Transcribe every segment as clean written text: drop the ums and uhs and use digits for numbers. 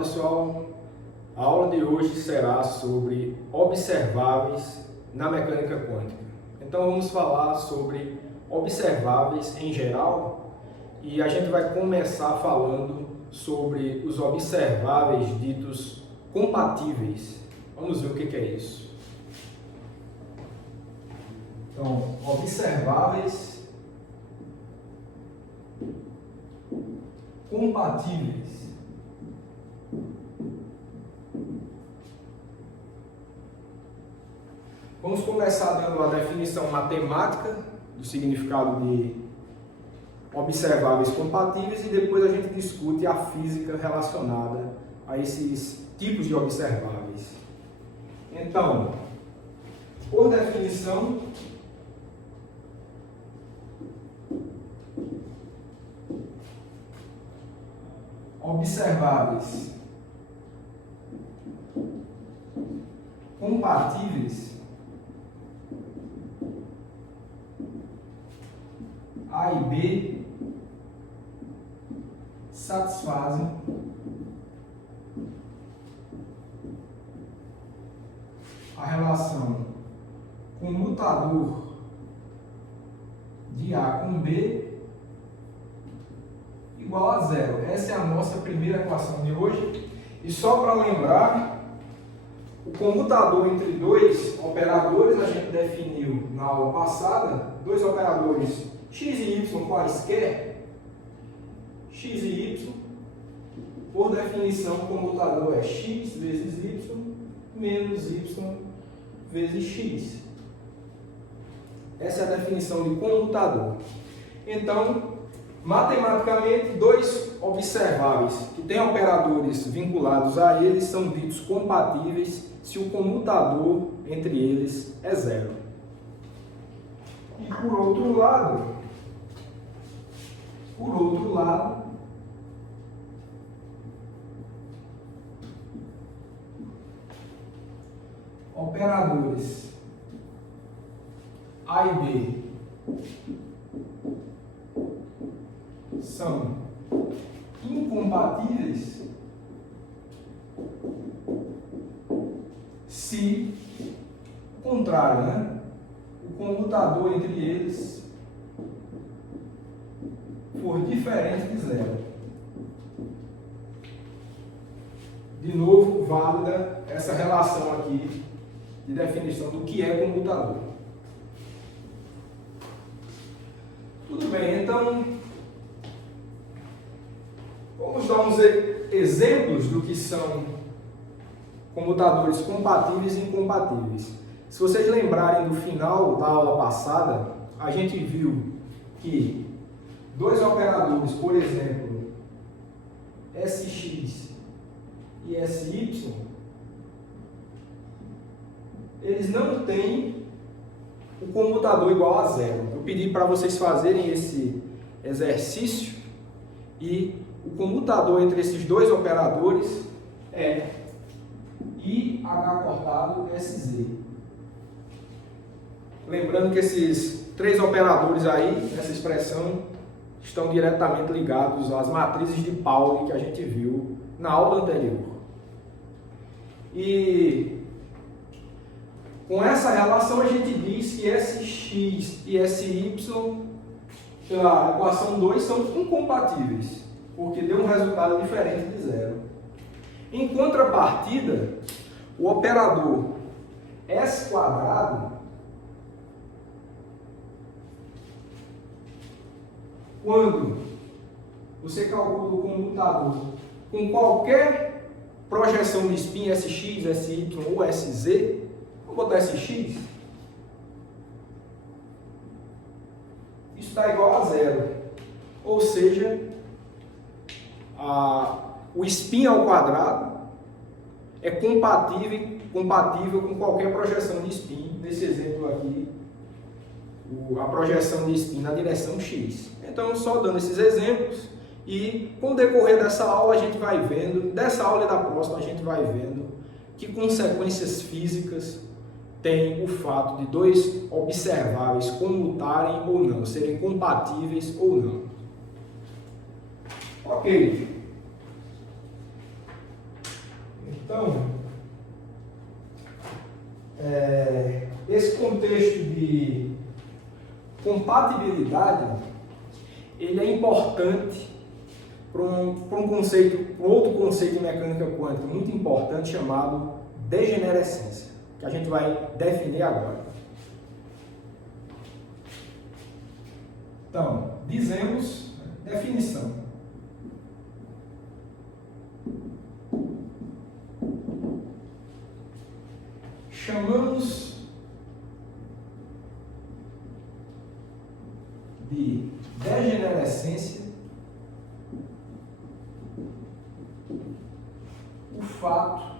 pessoal, a aula de hoje será sobre observáveis na mecânica quântica. Então vamos falar sobre observáveis em geral e a gente vai começar falando sobre os observáveis ditos compatíveis. Vamos ver o que é isso. Então, observáveis compatíveis. Vamos começar dando a definição matemática do significado de observáveis compatíveis e depois a gente discute a física relacionada a esses tipos de observáveis. Então, por definição, observáveis compatíveis A e B satisfazem a relação comutador de A com B igual a zero. Essa é a nossa primeira equação de hoje. E só para lembrar, o comutador entre dois operadores a gente definiu na aula passada, dois operadores x e y quaisquer, x e y, por definição, o comutador é x vezes y menos y vezes x. Essa é a definição de comutador. Então, matematicamente, dois observáveis que têm operadores vinculados a eles são ditos compatíveis se o comutador entre eles é zero. E por outro lado, operadores A e B são incompatíveis se o contrário, né? O comutador entre eles for diferente de zero. De novo, válida essa relação aqui de definição do que é comutador. Tudo bem, então vamos dar uns exemplos do que são comutadores compatíveis e incompatíveis. Se vocês lembrarem do final da aula passada, a gente viu que dois operadores, por exemplo, Sx e Sy, eles não têm o comutador igual a zero. Eu pedi para vocês fazerem esse exercício e o comutador entre esses dois operadores é IH cortado SZ. Lembrando que esses três operadores aí, nessa expressão, estão diretamente ligados às matrizes de Pauli que a gente viu na aula anterior. E com essa relação a gente diz que Sx e Sy, pela equação 2, são incompatíveis, porque deu um resultado diferente de zero. Em contrapartida, o operador S quadrado, quando você calcula o comutador com qualquer projeção de spin Sx, Sy ou Sz, vou botar Sx, isso está igual a zero. Ou seja, o spin ao quadrado é compatível com qualquer projeção de spin. Nesse exemplo aqui, a projeção de spin na direção x. Então, só dando esses exemplos e com o decorrer dessa aula a gente vai vendo, dessa aula e da próxima a gente vai vendo que consequências físicas tem o fato de dois observáveis comutarem ou não, serem compatíveis ou não. Ok. Então, esse contexto de compatibilidade, ele é importante para outro conceito de mecânica quântica muito importante chamado degenerescência, que a gente vai definir agora. Então, dizemos, definição. Chamamos de degenerescência o fato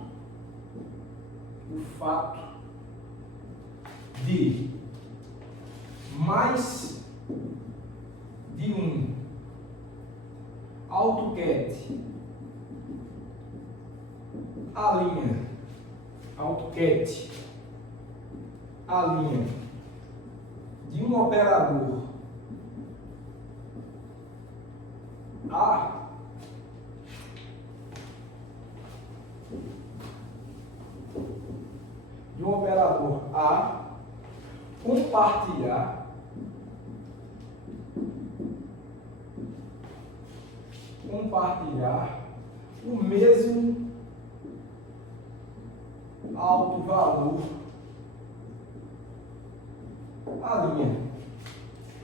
de mais de um AutoCAD a linha de um operador A compartilhar o mesmo alto valor à linha.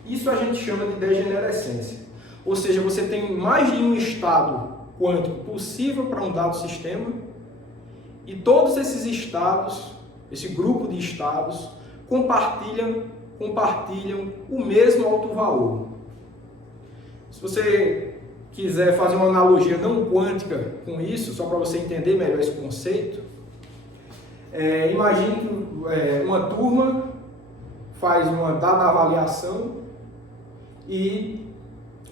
Isso a gente chama de degenerescência. Ou seja, você tem mais de um estado quântico possível para um dado sistema e todos esses estados, esse grupo de estados, compartilham o mesmo alto valor. Se você quiser fazer uma analogia não quântica com isso, só para você entender melhor esse conceito, imagine que uma turma faz uma dada avaliação e,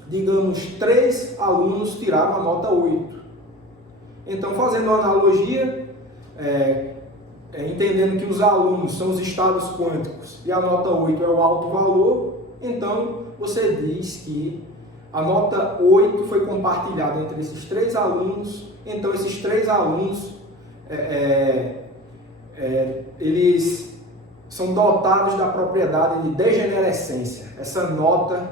digamos, 3 alunos tiraram a nota 8. Então, fazendo uma analogia, entendendo que os alunos são os estados quânticos e a nota 8 é o alto valor, então você diz que a nota 8 foi compartilhada entre esses 3 alunos, então esses 3 alunos eles são dotados da propriedade de degenerescência. Essa nota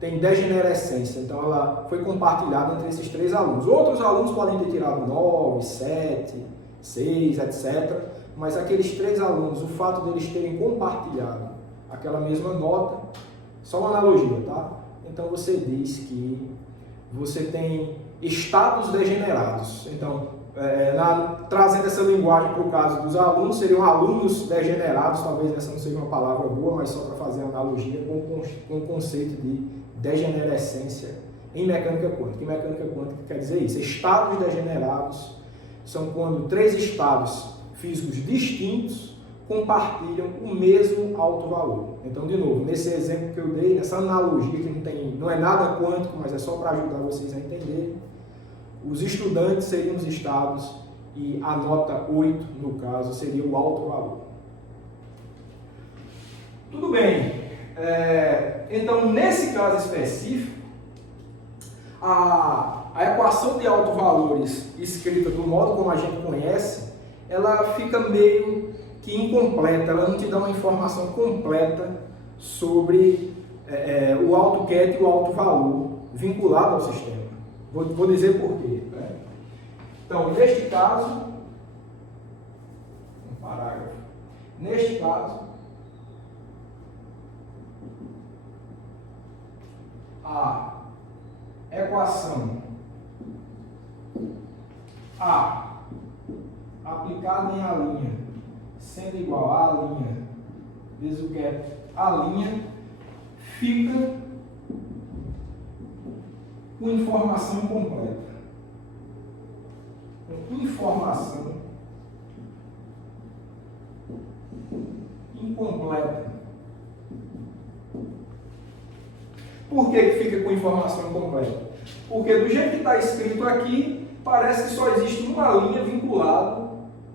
tem degenerescência, então ela foi compartilhada entre esses 3 alunos. Outros alunos podem ter tirado 9, 7, 6, etc. Mas aqueles 3 alunos, o fato deles terem compartilhado aquela mesma nota, só uma analogia, tá? Então você diz que você tem estados degenerados. Então, trazendo essa linguagem para o caso dos alunos, seriam alunos degenerados, talvez essa não seja uma palavra boa, mas só para fazer analogia com o conceito de degenerescência em mecânica quântica. Em mecânica quântica quer dizer isso, estados degenerados são quando 3 estados físicos distintos compartilham o mesmo alto valor. Então, de novo, nesse exemplo que eu dei, nessa analogia que não é nada quântico, mas é só para ajudar vocês a entenderem, os estudantes seriam os estados e a nota 8, no caso, seria o alto valor. Tudo bem. Então, nesse caso específico, a equação de alto valores escrita do modo como a gente conhece, ela fica meio que incompleta, ela não te dá uma informação completa sobre o AutoCAD e o alto valor vinculado ao sistema. Vou dizer por quê. Então, neste caso, um parágrafo. Neste caso, a equação A aplicada em A', sendo igual a A', vezes o que é A', fica com informação completa. Informação incompleta. Por que fica com informação incompleta? Porque do jeito que está escrito aqui, parece que só existe uma linha vinculada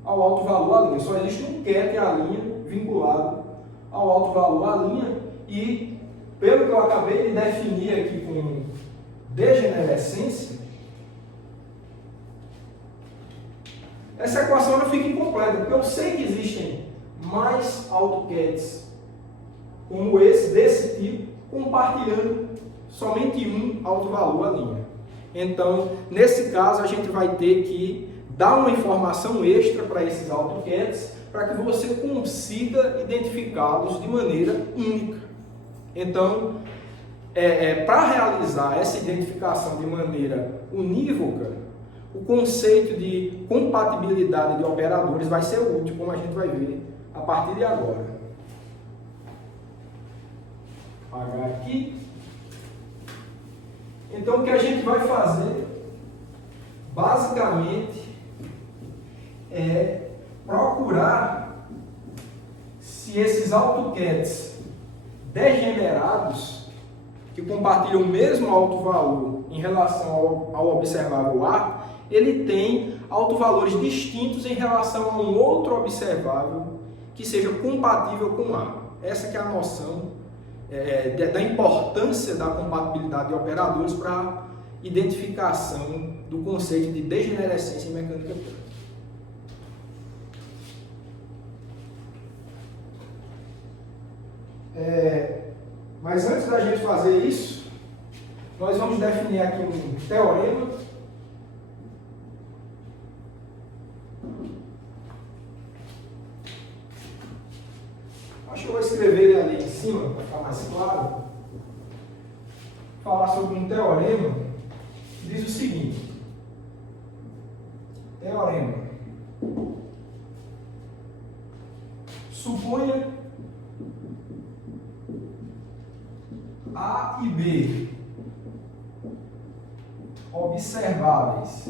ao alto valor à linha. Só existe um CAD à linha vinculado ao alto valor à linha. E, pelo que eu acabei de definir aqui com degenerescência, essa equação ela fica incompleta, porque eu sei que existem mais AutoCADs como esse, desse tipo, compartilhando somente um autovalor à linha. Então, nesse caso, a gente vai ter que dar uma informação extra para esses AutoCADs para que você consiga identificá-los de maneira única. Então, para realizar essa identificação de maneira unívoca, o conceito de compatibilidade de operadores vai ser útil, como a gente vai ver a partir de agora. Apagar aqui. Então, o que a gente vai fazer, basicamente, é procurar se esses AutoCADs degenerados, que compartilham o mesmo autovalor em relação ao observável A, ele tem autovalores distintos em relação a um outro observável que seja compatível com A. Essa que é a noção da importância da compatibilidade de operadores para a identificação do conceito de degenerescência em mecânica quântica. Mas antes da gente fazer isso, nós vamos definir aqui um teorema. Acho que eu vou escrever ele ali em cima, para ficar mais claro. Falar sobre um teorema que diz o seguinte. Teorema. Suponha A e B observáveis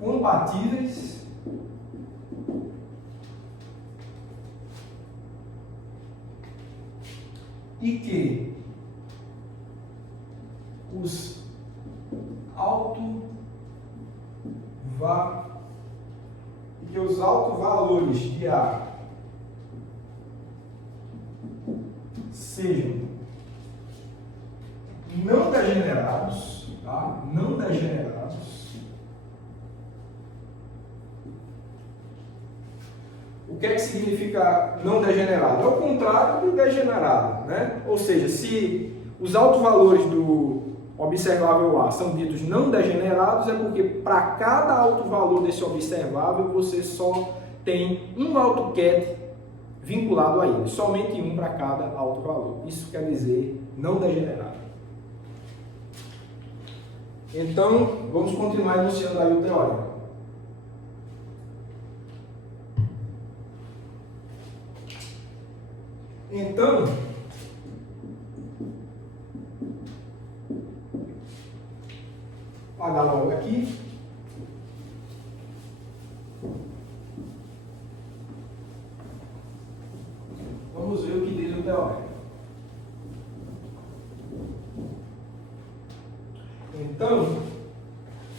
compatíveis e que os autovalores de A sejam não degenerados, tá? Não degenerados. O que é que significa não degenerado? É o contrário de degenerado, né? Ou seja, se os autovalores do observável A são ditos não degenerados, é porque para cada autovalor desse observável você só tem um AutoCAD vinculado a ele, somente um para cada autovalor. Isso quer dizer não degenerado. Então, vamos continuar enunciando aí o teorema. Então, vou apagar logo aqui. Vamos ver o que diz o teorema. Então,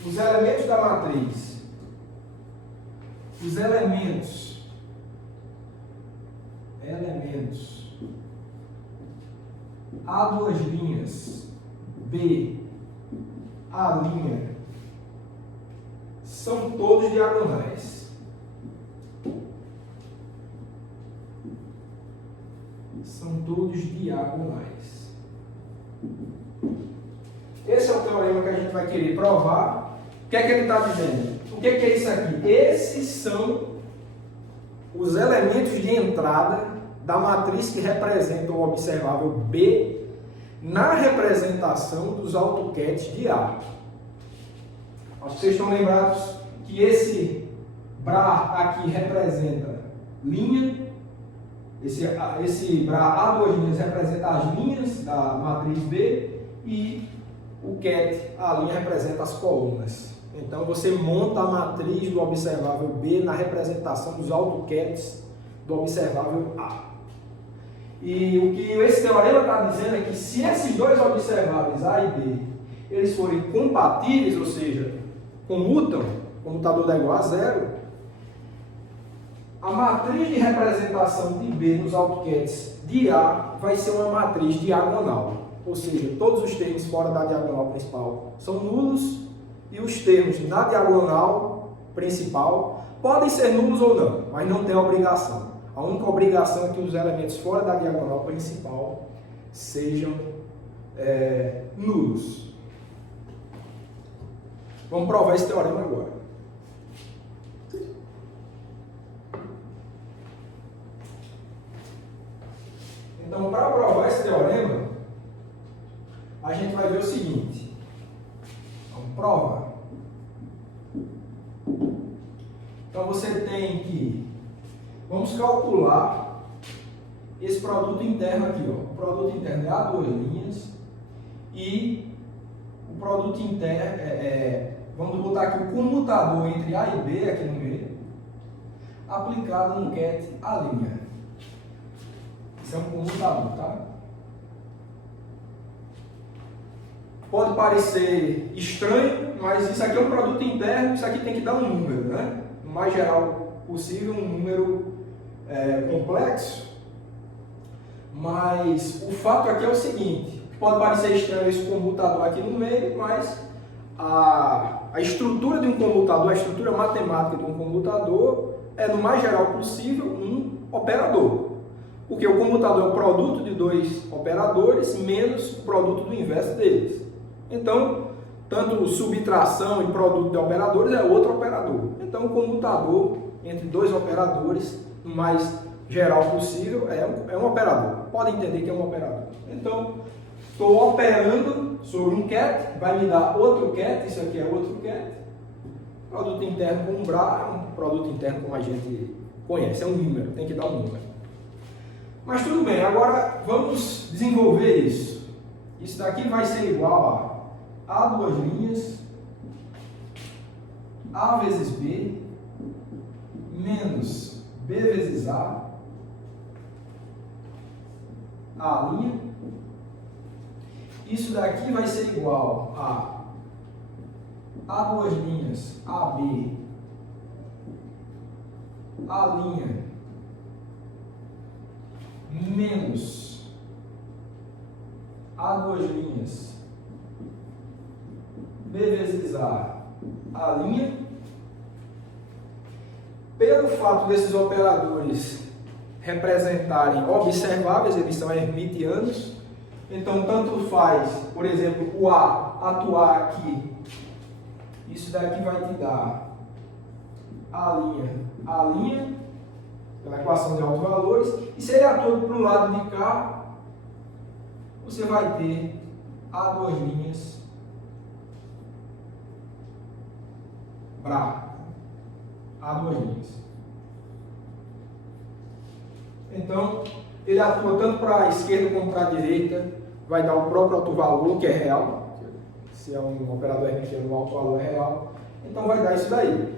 os elementos da matriz, os elementos A duas linhas, B, A linha, são todos diagonais. São todos diagonais. Esse é o teorema que a gente vai querer provar. O que é que ele está dizendo? O que é isso aqui? Esses são os elementos de entrada da matriz que representa o observável B na representação dos AutoCADs de A. Acho que vocês estão lembrados que esse BRA aqui representa linha, esse BRA A duas linhas representa as linhas da matriz B e o CAD, a linha, representa as colunas. Então você monta a matriz do observável B na representação dos AutoCADs do observável A. E o que esse teorema está dizendo é que se esses dois observáveis A e B eles forem compatíveis, ou seja, comutam, comutador dá igual a zero, a matriz de representação de B nos AutoCADs de A vai ser uma matriz diagonal. Ou seja, todos os termos fora da diagonal principal são nulos e os termos na diagonal principal podem ser nulos ou não, mas não tem obrigação. A única obrigação é que os elementos fora da diagonal principal sejam nulos. Vamos provar esse teorema agora. Então, para provar esse teorema, a gente vai ver o seguinte. Vamos provar. Então, você tem que... Vamos calcular esse produto interno aqui. Ó. O produto interno é a duas linhas e o produto interno vamos botar aqui o comutador entre A e B aqui no meio, aplicado no ket A'. Isso é um comutador, tá? Pode parecer estranho, mas isso aqui é um produto interno, isso aqui tem que dar um número, né? No mais geral possível, um número complexo. Mas o fato aqui é o seguinte, pode parecer estranho esse comutador aqui no meio, mas a estrutura de um comutador, a estrutura matemática de um comutador é, no mais geral possível, um operador. Porque o comutador é o produto de dois operadores menos o produto do inverso deles. Então, tanto subtração e produto de operadores é outro operador. Então, o comutador entre dois operadores, no mais geral possível, é um operador. Pode entender que é um operador. Então, estou operando sobre um ket, vai me dar outro ket, isso aqui é outro ket. Produto interno com umbral é um produto interno como a gente conhece, é um número, tem que dar um número. Mas tudo bem, agora vamos desenvolver isso. Isso daqui vai ser igual a duas linhas, A vezes B, menos B vezes A linha. Isso daqui vai ser igual a duas linhas, AB, A linha, menos A duas linhas, B vezes A linha. Pelo fato desses operadores representarem observáveis, eles são hermitianos, então tanto faz, por exemplo, o A atuar aqui, isso daqui vai te dar A linha, pela equação de autovalores, e se ele atua para o lado de cá, você vai ter A duas linhas, A duas linhas. Então, ele atua tanto para a esquerda como para a direita, vai dar o próprio autovalor, que é real. Se é um operador hermitiano, o autovalor é real. Então, vai dar isso daí.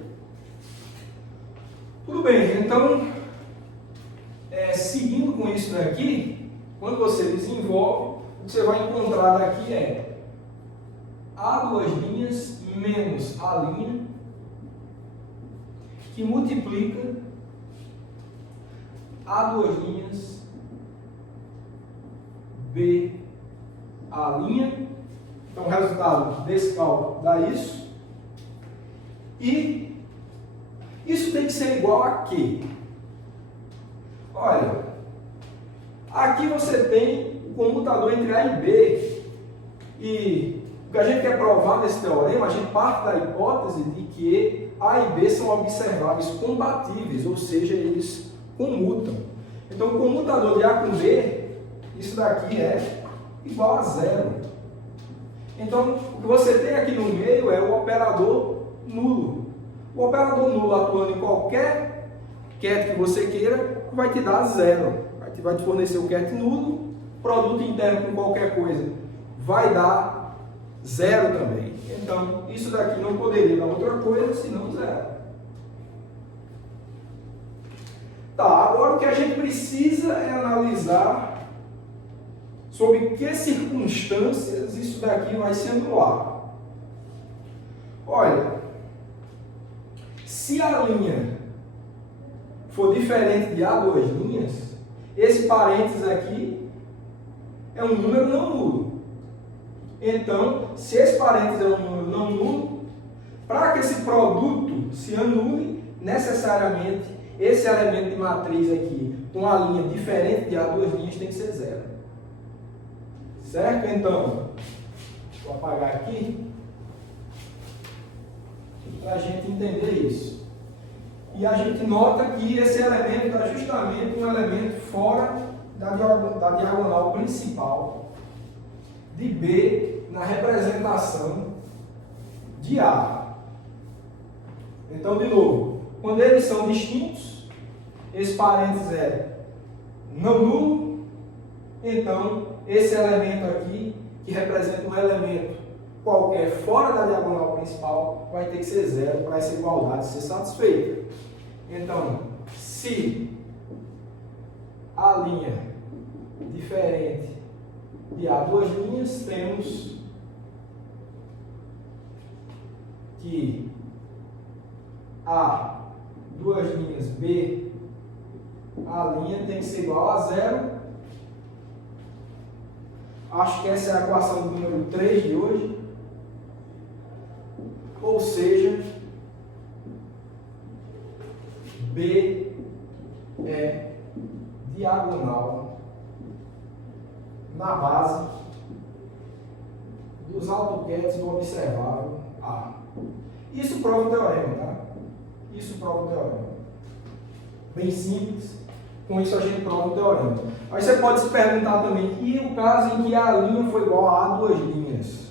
Tudo bem, então, seguindo com isso daqui, quando você desenvolve, o que você vai encontrar daqui é A duas linhas menos A linha, que multiplica A duas linhas, B, A linha. Então, o resultado desse cálculo dá isso. E isso tem que ser igual a quê? Olha, aqui você tem o comutador entre A e B. E o que a gente quer provar nesse teorema, a gente parte da hipótese de que A e B são observáveis compatíveis, ou seja, eles comutam. Então, o comutador de A com B, isso daqui é igual a zero. Então, o que você tem aqui no meio é o operador nulo. O operador nulo atuando em qualquer ket que você queira, vai te dar zero. Vai te fornecer o ket nulo, produto interno com qualquer coisa vai dar zero também. Então, isso daqui não poderia dar outra coisa senão zero. Tá, agora o que a gente precisa é analisar sob que circunstâncias isso daqui vai se anular. Olha, se a linha for diferente de A duas linhas, esse parênteses aqui é um número não nulo. Então, se esse parênteses é um número não nulo, Para que esse produto se anule, necessariamente esse elemento de matriz aqui, com a linha diferente de A, duas linhas, tem que ser zero. Certo? Então, vou apagar aqui, para a gente entender isso. E a gente nota que esse elemento está justamente um elemento fora da diagonal principal de B na representação de A. Então, de novo, quando eles são distintos, esse parênteses é não nulo, então esse elemento aqui, que representa um elemento qualquer fora da diagonal principal, vai ter que ser zero para essa igualdade ser satisfeita. Então, se a linha diferente de A duas linhas, temos que A duas linhas B, a linha tem que ser igual a zero. Acho que essa é a equação do número 3 de hoje. Ou seja, B é diagonal na base dos AutoCADs do observável A. Isso prova o teorema, tá? Isso prova o teorema. Bem simples. Com isso a gente prova o teorema. Aí você pode se perguntar também, e o caso em que a linha foi igual a duas linhas?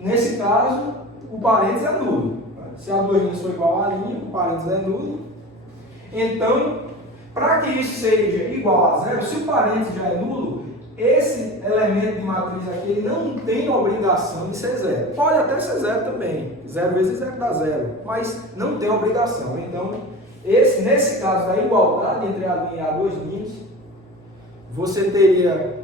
Nesse caso, o parênteses é nulo. Se a duas linhas for igual à linha, o parênteses é nulo. Então, para que isso seja igual a zero, se o parênteses já é nulo, esse elemento de matriz aqui ele não tem obrigação de ser zero. Pode até ser zero também. 0 vezes 0 dá zero, mas não tem obrigação. Então, nesse caso da igualdade entre a linha e a duas linhas, você teria,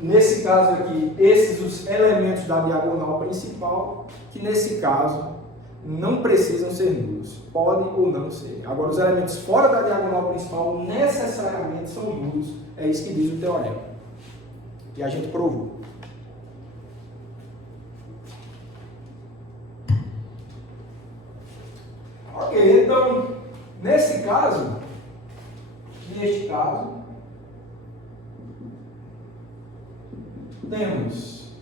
nesse caso aqui, esses os elementos da diagonal principal, que nesse caso não precisam ser nulos. Podem ou não ser. Agora, os elementos fora da diagonal principal necessariamente são nulos. É isso que diz o teorema. E a gente provou. Ok, então, neste caso, temos,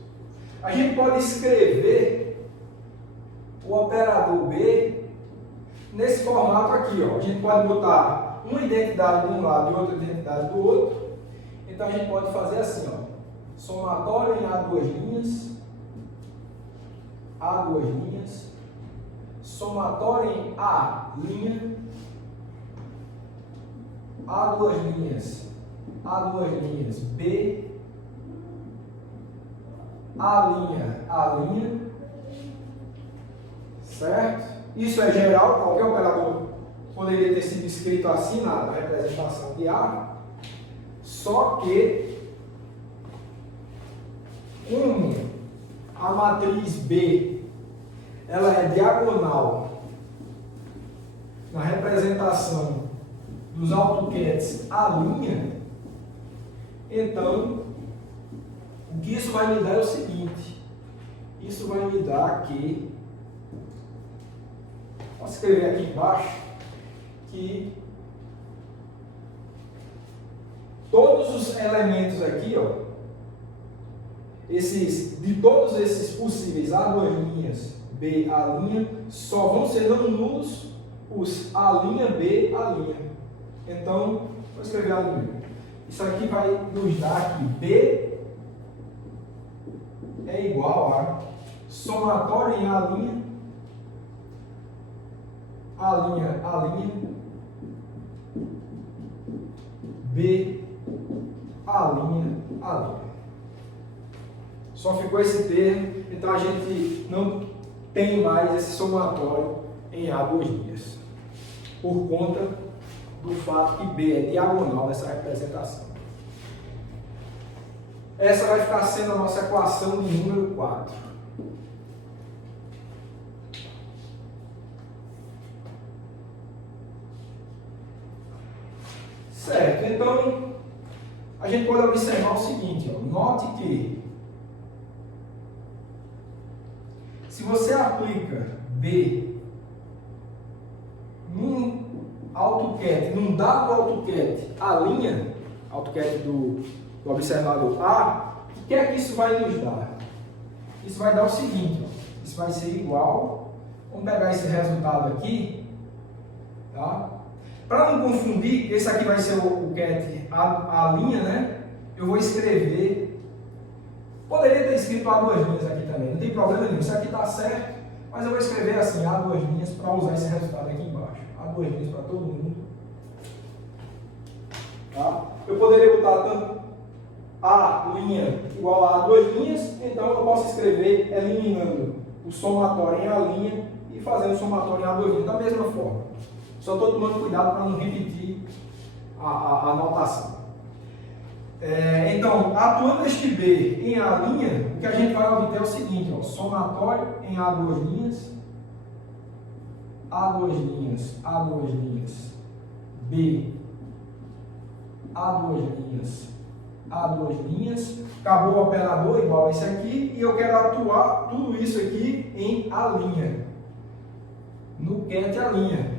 a gente pode escrever o operador B nesse formato aqui, ó. A gente pode botar uma identidade de um lado e outra identidade do outro. Então a gente pode fazer assim, ó, somatório em A duas linhas, somatório em A linha, A duas linhas B, A linha, certo? Isso é geral, qualquer operador poderia ter sido escrito assim na representação de A, só que, como a matriz B ela é diagonal na representação dos AutoCADs A linha, então o que isso vai me dar é o seguinte, isso vai me dar que, posso escrever aqui embaixo, que todos os elementos aqui, ó, de todos esses possíveis A duas linhas, B, A linha, só vão ser não nulos os A linha, B, A linha. Então, vou escrever A linha. Isso aqui vai nos dar que B é igual a somatório em A linha, B, A linha. Só ficou esse termo, então a gente não tem mais esse somatório em A duas linhas, por conta do fato que B é diagonal nessa representação. Essa vai ficar sendo a nossa equação de número 4. Certo, então a gente pode observar o seguinte, ó, note que se você aplica B num AutoCAD, num dado AutoCAD, a linha AutoCAD do observador A, o que é que isso vai nos dar? Isso vai dar o seguinte, ó, isso vai ser igual, vamos pegar esse resultado aqui, tá? Para não confundir, esse aqui vai ser o CAD, a linha, né? Eu vou escrever, poderia ter escrito A duas linhas aqui também, não tem problema nenhum, isso aqui está certo, mas eu vou escrever assim, A duas linhas, para usar esse resultado aqui embaixo. A duas linhas para todo mundo. Tá? Eu poderia botar tanto A linha igual a duas linhas, então eu posso escrever eliminando o somatório em A linha e fazendo o somatório em A duas linhas da mesma forma. Só estou tomando cuidado para não repetir a notação. Então, atuando este B em A linha, o que a gente vai obter é o seguinte, ó, somatório em A duas linhas, A duas linhas, A duas linhas, B, A duas linhas, A duas linhas, acabou o operador igual a esse aqui, e eu quero atuar tudo isso aqui em A linha, no CAD A linha.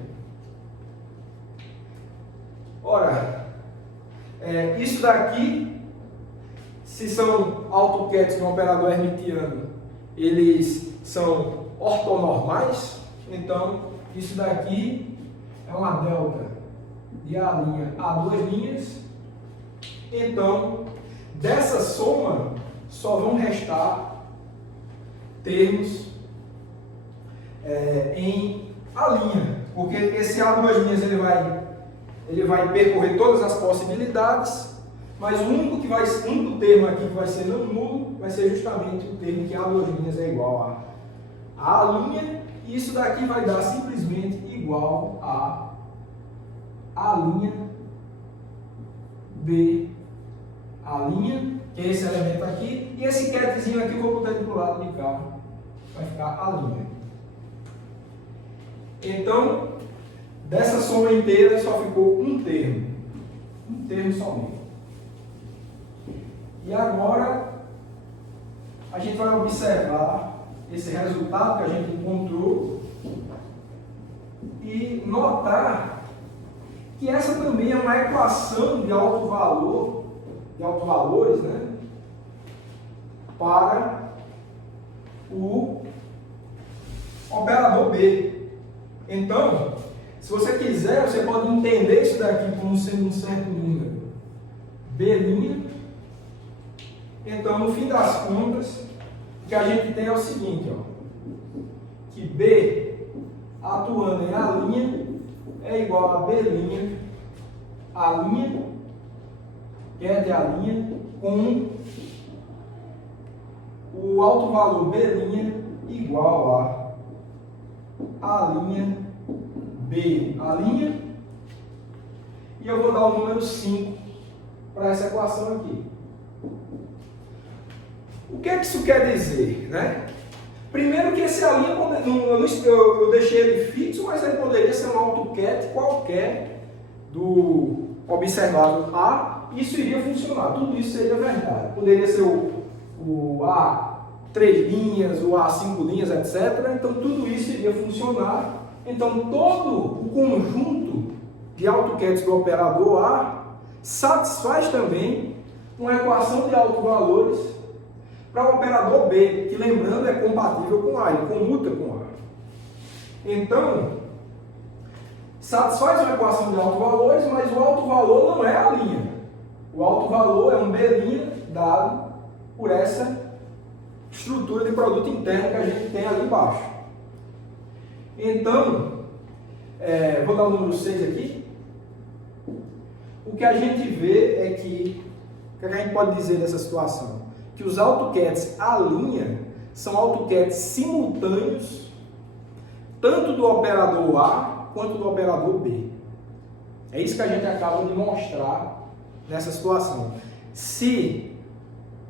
Ora, isso daqui, se são AutoCADs no operador hermitiano, eles são ortonormais, então isso daqui é uma delta de A linha a duas linhas, então dessa soma só vão restar termos em A linha, porque esse A duas linhas ele vai percorrer todas as possibilidades, mas o único termo aqui que vai ser não nulo vai ser justamente o termo que A duas linhas é igual a linha, e isso daqui vai dar simplesmente igual a linha B, a linha, que é esse elemento aqui, e esse catzinho aqui eu vou botar ele para o lado de cá, vai ficar a linha. Então, dessa soma inteira só ficou um termo somente. E agora a gente vai observar esse resultado que a gente encontrou e notar que essa também é uma equação de alto valor, de autovalores, né, para o operador B. Então, se você quiser, você pode entender isso daqui como sendo um certo número B'. Então, no fim das contas, o que a gente tem é o seguinte, ó, que B atuando em A linha é igual a B', A linha, que é de A linha, com o alto valor B' igual a linha B, a linha, e eu vou dar o número 5 para essa equação aqui. O que é que isso quer dizer, né? Primeiro que esse A linha, eu deixei ele fixo, mas ele poderia ser um AutoCAD qualquer do observado A, isso iria funcionar, tudo isso seria verdade. Poderia ser o A 3 linhas, o A 5 linhas, etc. Então tudo isso iria funcionar. Então todo o conjunto de AutoCADs do operador A satisfaz também uma equação de autovalores para o operador B, que lembrando é compatível com A, ele comuta com A. Então, satisfaz uma equação de autovalores, mas o autovalor não é a linha. O autovalor é um B' dado por essa estrutura de produto interno que a gente tem ali embaixo. Então, vou dar o número 6 aqui. O que a gente vê é que, o que a gente pode dizer dessa situação? Que os AutoCADs A linha são AutoCADs simultâneos, tanto do operador A quanto do operador B. É isso que a gente acaba de mostrar nessa situação. Se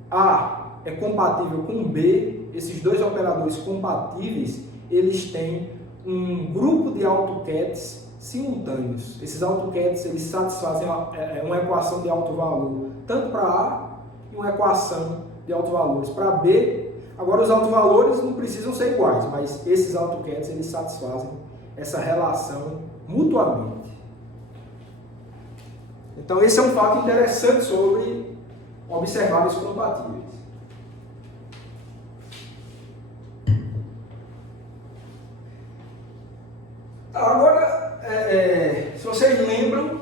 A é compatível com B, esses dois operadores compatíveis, eles têm um grupo de AutoCADs simultâneos. Esses AutoCADs eles satisfazem uma equação de alto valor tanto para A e uma equação de autovalores para B, Agora, os autovalores não precisam ser iguais, mas esses AutoCADs, eles satisfazem essa relação mutuamente. Então, esse é um fato interessante sobre observáveis compatíveis. Agora, se vocês lembram,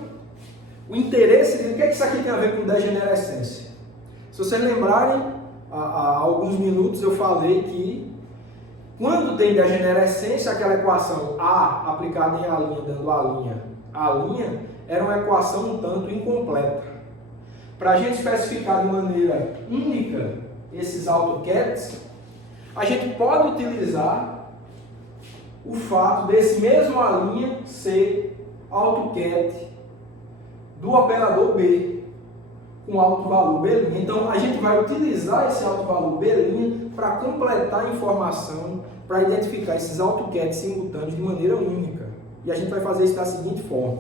o interesse de o que isso aqui tem a ver com degenerescência? Se vocês lembrarem, há alguns minutos eu falei que quando tem degenerescência, aquela equação A aplicada em A', dando A', era uma equação um tanto incompleta. Para a gente especificar de maneira única esses AutoCADs, a gente pode utilizar o fato desse mesmo A' ser AutoCAD do operador B, com alto valor B'. Então, a gente vai utilizar esse alto valor B' para completar a informação, para identificar esses AutoCADs simultâneos de maneira única. E a gente vai fazer isso da seguinte forma.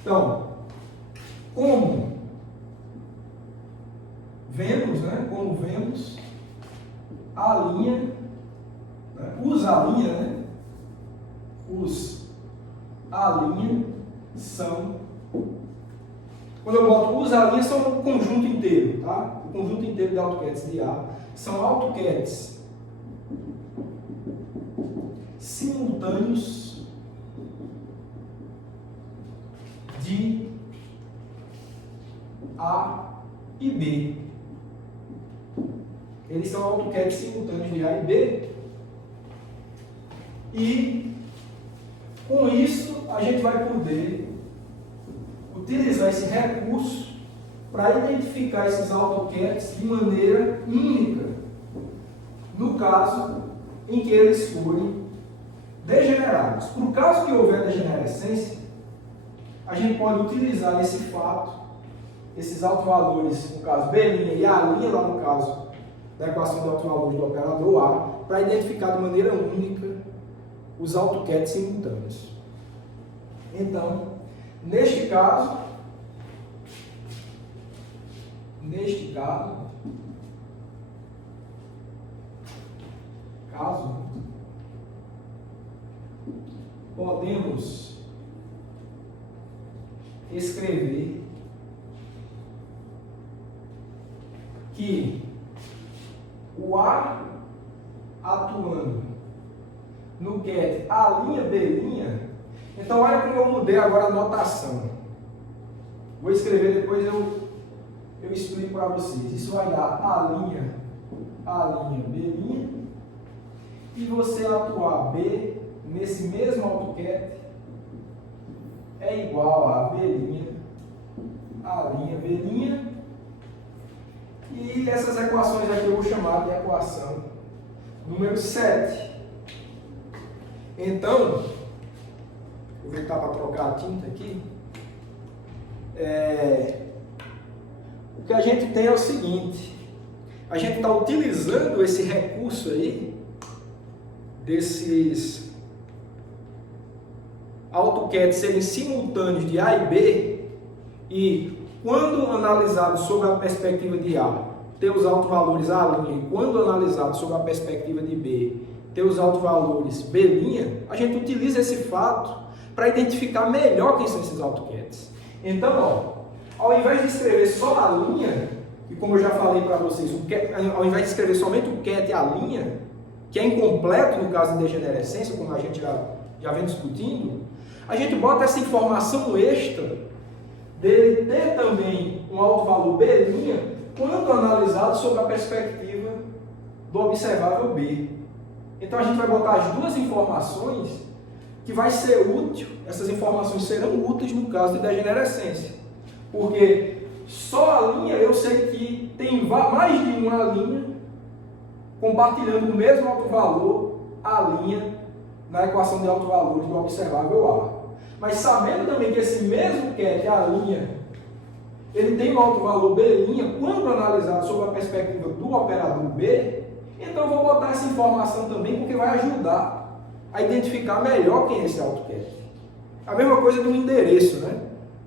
Então, como vemos, a linha, os A' são, quando eu boto os A' são o conjunto inteiro, tá? O conjunto inteiro de AutoCADs de A são AutoCADs simultâneos de A e B. Eles são AutoCADs simultâneos de A e B. E com isso a gente vai poder utilizar esse recurso para identificar esses AutoCADs de maneira única, no caso em que eles forem degenerados. Por caso que houver degenerescência, a gente pode utilizar esse fato, esses autovalores, no caso B' e A', lá no caso da equação de autovalores do operador A, para identificar de maneira única os AutoCADs simultâneos. Então, neste caso, podemos escrever que o A atuando no CAD A'B', então olha como eu mudei agora a notação. Vou escrever, depois eu explico para vocês. Isso vai dar A'B', e você atuar B nesse mesmo AutoCAD é igual a B', e essas equações aqui eu vou chamar de equação número 7. Então, vou ver que está para trocar a tinta aqui. O que a gente tem é o seguinte: a gente está utilizando esse recurso aí, desses AutoCAD serem simultâneos de A e B, e quando analisado sob a perspectiva de A, ter os autovalores A', e quando analisado sob a perspectiva de B, ter os autovalores B', a gente utiliza esse fato para identificar melhor quem são esses AutoCADs. Então, ao invés de escrever só a linha, e como eu já falei para vocês, ao invés de escrever somente o CAD e a linha, que é incompleto no caso de degenerescência, como a gente já vem discutindo, a gente bota essa informação extra dele ter também um autovalor B', quando analisado sob a perspectiva do observável B. Então a gente vai botar as duas informações que vai ser útil, essas informações serão úteis no caso de degenerescência. Porque só a linha eu sei que tem mais de uma linha compartilhando o mesmo autovalor, a linha, na equação de autovalores do observável A. Mas sabendo também que esse mesmo CAD, a linha, ele tem um autovalor B', quando analisado sob a perspectiva do operador B, então eu vou botar essa informação também, porque vai ajudar a identificar melhor quem é esse AutoCAD. A mesma coisa do endereço, né?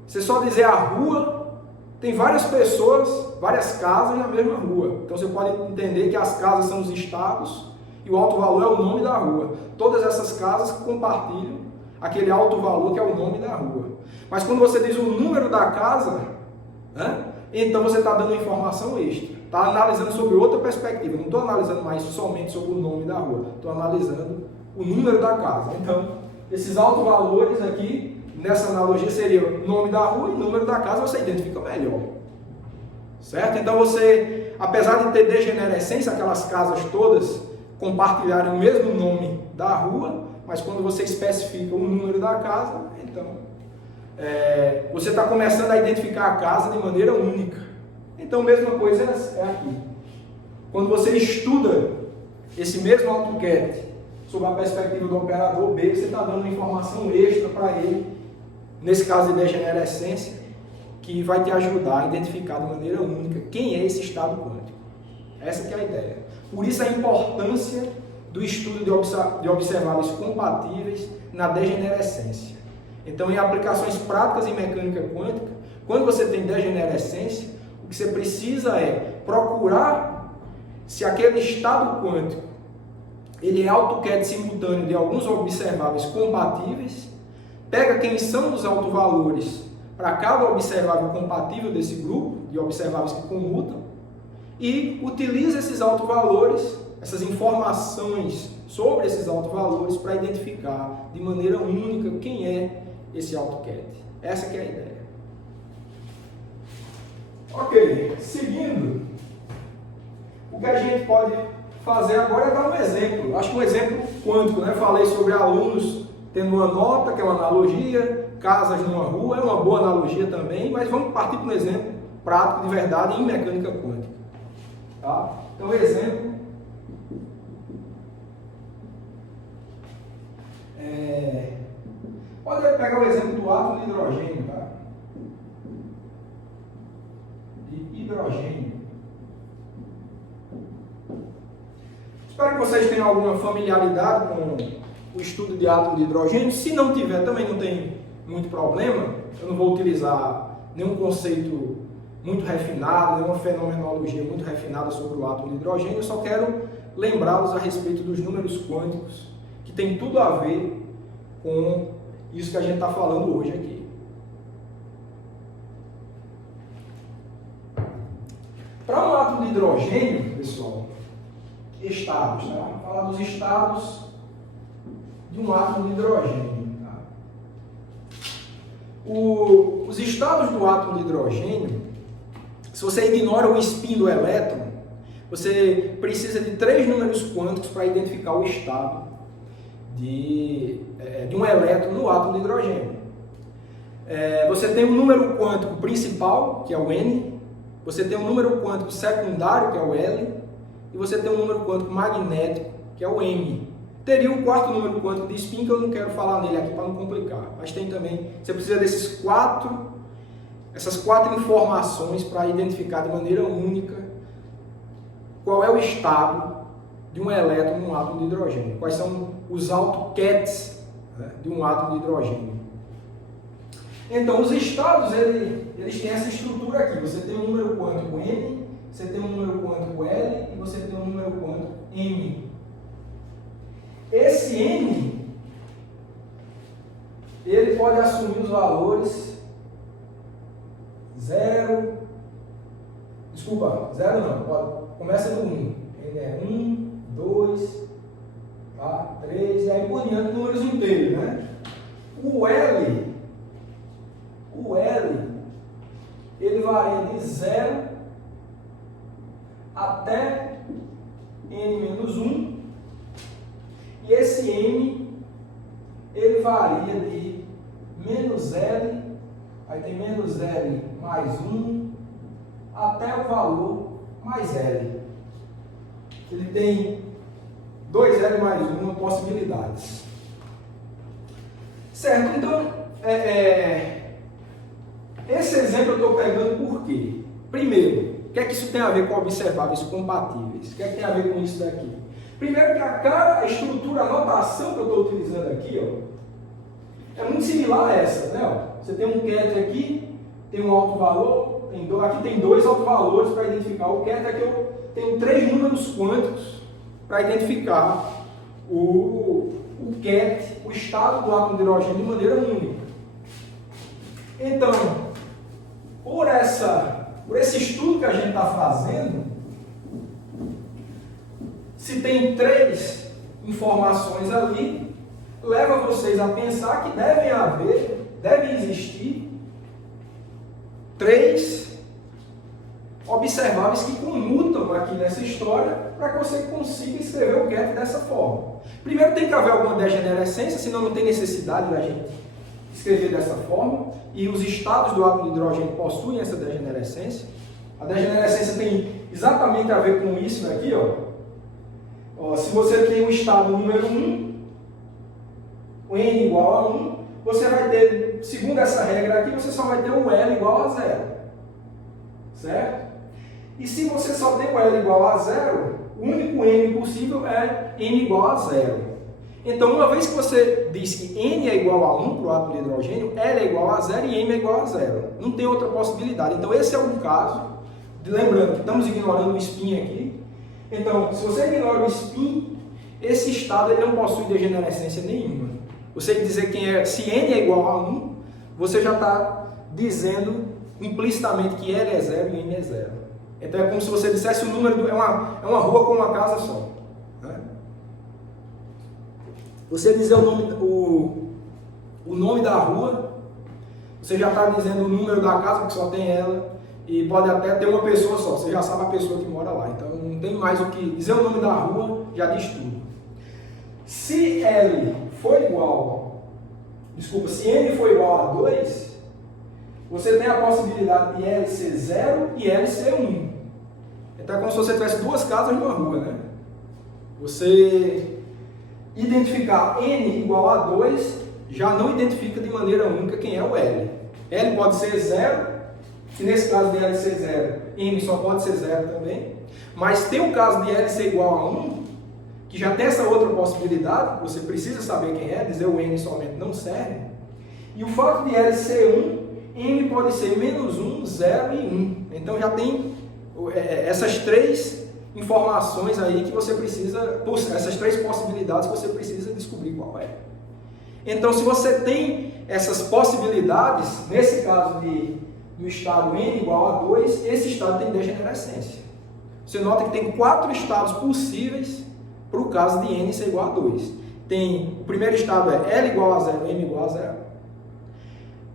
Você só dizer a rua tem várias pessoas, várias casas na mesma rua. Então você pode entender que as casas são os estados e o alto valor é o nome da rua. Todas essas casas compartilham aquele alto valor que é o nome da rua. Mas quando você diz o número da casa, né, então você está dando informação extra. Está analisando sobre outra perspectiva. Não estou analisando mais somente sobre o nome da rua. Estou analisando o número da casa. Então, esses altos valores aqui, nessa analogia, seria o nome da rua e o número da casa, você identifica melhor. Certo? Então você, apesar de ter degenerescência, aquelas casas todas compartilharem o mesmo nome da rua, mas quando você especifica o número da casa, então você está começando a identificar a casa de maneira única. Então, a mesma coisa é aqui. Quando você estuda esse mesmo AutoCAD sob a perspectiva do operador B, você está dando uma informação extra para ele, nesse caso de degenerescência, que vai te ajudar a identificar de maneira única quem é esse estado quântico. Essa que é a ideia. Por isso a importância do estudo de observáveis compatíveis na degenerescência. Então, em aplicações práticas em mecânica quântica, quando você tem degenerescência, o que você precisa é procurar se aquele estado quântico ele é AutoCAD simultâneo de alguns observáveis compatíveis, pega quem são os autovalores para cada observável compatível desse grupo de observáveis que comutam e utiliza esses autovalores, essas informações sobre esses autovalores para identificar de maneira única quem é esse AutoCAD. Essa que é a ideia. Ok, seguindo, o que a gente pode fazer agora é dar um exemplo. Acho que um exemplo quântico, né? Falei sobre alunos tendo uma nota, que é uma analogia, casas numa rua, é uma boa analogia também, mas vamos partir para um exemplo prático de verdade em mecânica quântica. Tá? Então, o exemplo pode pegar o exemplo do átomo de hidrogênio, tá? De hidrogênio. Espero que vocês tenham alguma familiaridade com o estudo de átomo de hidrogênio. Se não tiver, também não tem muito problema. Eu não vou utilizar nenhum conceito muito refinado, nenhuma fenomenologia muito refinada sobre o átomo de hidrogênio. Eu só quero lembrá-los a respeito dos números quânticos, que tem tudo a ver com isso que a gente está falando hoje aqui. Para um átomo de hidrogênio, pessoal, estados, tá? Vamos falar dos estados de um átomo de hidrogênio. Tá? Os estados do átomo de hidrogênio, se você ignora o spin do elétron, você precisa de 3 números quânticos para identificar o estado de um elétron no átomo de hidrogênio. Você tem um número quântico principal, que é o N, você tem um número quântico secundário, que é o L, e você tem um número quântico magnético, que é o M. Teria um quarto número quântico de spin, que eu não quero falar nele aqui para não complicar. Mas tem também, você precisa essas quatro informações para identificar de maneira única qual é o estado de um elétron num átomo de hidrogênio. Quais são os AutoCADs, né, de um átomo de hidrogênio. Então, os estados, eles têm essa estrutura aqui. Você tem um número quântico N, você tem um número quântico L e você tem um número quântico M. Esse M, ele pode assumir os valores 0 não, começa no 1. Ele é 1, 2, tá, 3, e aí por diante números inteiros, né? O L, ele varia de 0 até N-1, e esse M, ele varia de menos L, aí tem menos L mais 1, até o valor mais L. Ele tem 2L mais 1 possibilidades. Certo? Então, esse exemplo eu estou pegando por quê? Primeiro, o que é que isso tem a ver com observáveis compatíveis? O que é que tem a ver com isso daqui? Primeiro que a estrutura, a notação que eu estou utilizando aqui, ó, é muito similar a essa, né? Ó. Você tem um CAD aqui, tem um alto valor, aqui tem dois autovalores para identificar o ket, aqui eu tenho três números quânticos para identificar o ket, o estado do átomo de hidrogênio de maneira única. Então, por esse estudo que a gente está fazendo, se tem três informações ali, leva vocês a pensar que devem existir três observáveis que comutam aqui nessa história para que você consiga escrever o ket dessa forma. Primeiro tem que haver alguma degenerescência, senão não tem necessidade da gente escrever dessa forma, e os estados do átomo de hidrogênio possuem essa degenerescência. A degenerescência tem exatamente a ver com isso aqui, ó. Se você tem o estado número 1, o N igual a 1, você vai ter, segundo essa regra aqui, você só vai ter o L igual a 0. Certo? E se você só tem o L igual a 0, o único N possível é N igual a 0. Então, uma vez que você diz que N é igual a 1 para o átomo de hidrogênio, L é igual a 0 e M é igual a 0. Não tem outra possibilidade. Então, esse é um caso, lembrando que estamos ignorando o spin aqui. Então, se você ignora o spin, esse estado ele não possui degenerescência nenhuma. Você dizer se N é igual a 1, você já está dizendo implicitamente que L é 0 e M é 0. Então é como se você dissesse o número, é uma rua com uma casa só. Né? Você dizer o nome da rua, você já está dizendo o número da casa, que só tem ela, e pode até ter uma pessoa só, você já sabe a pessoa que mora lá. Então não tem mais o que dizer, o nome da rua já diz tudo. Se N for igual a 2, você tem a possibilidade de L ser 0 e L ser 1. Então é como se você tivesse duas casas numa rua, né? Você identificar N igual a 2 já não identifica de maneira única quem é o L. L pode ser 0, se nesse caso de L ser 0, M só pode ser 0 também. Mas tem o caso de L ser igual a 1, que já tem essa outra possibilidade, você precisa saber quem é, dizer o N somente não serve. E o fato de L ser 1, M pode ser menos 1, 0 e 1. Então já tem essas três informações aí que você precisa, essas três possibilidades que você precisa descobrir qual é. Então se você tem essas possibilidades, nesse caso do estado N igual a 2, esse estado tem degenerescência. Você nota que tem 4 estados possíveis para o caso de N ser igual a 2. O primeiro estado é L igual a 0, M igual a 0.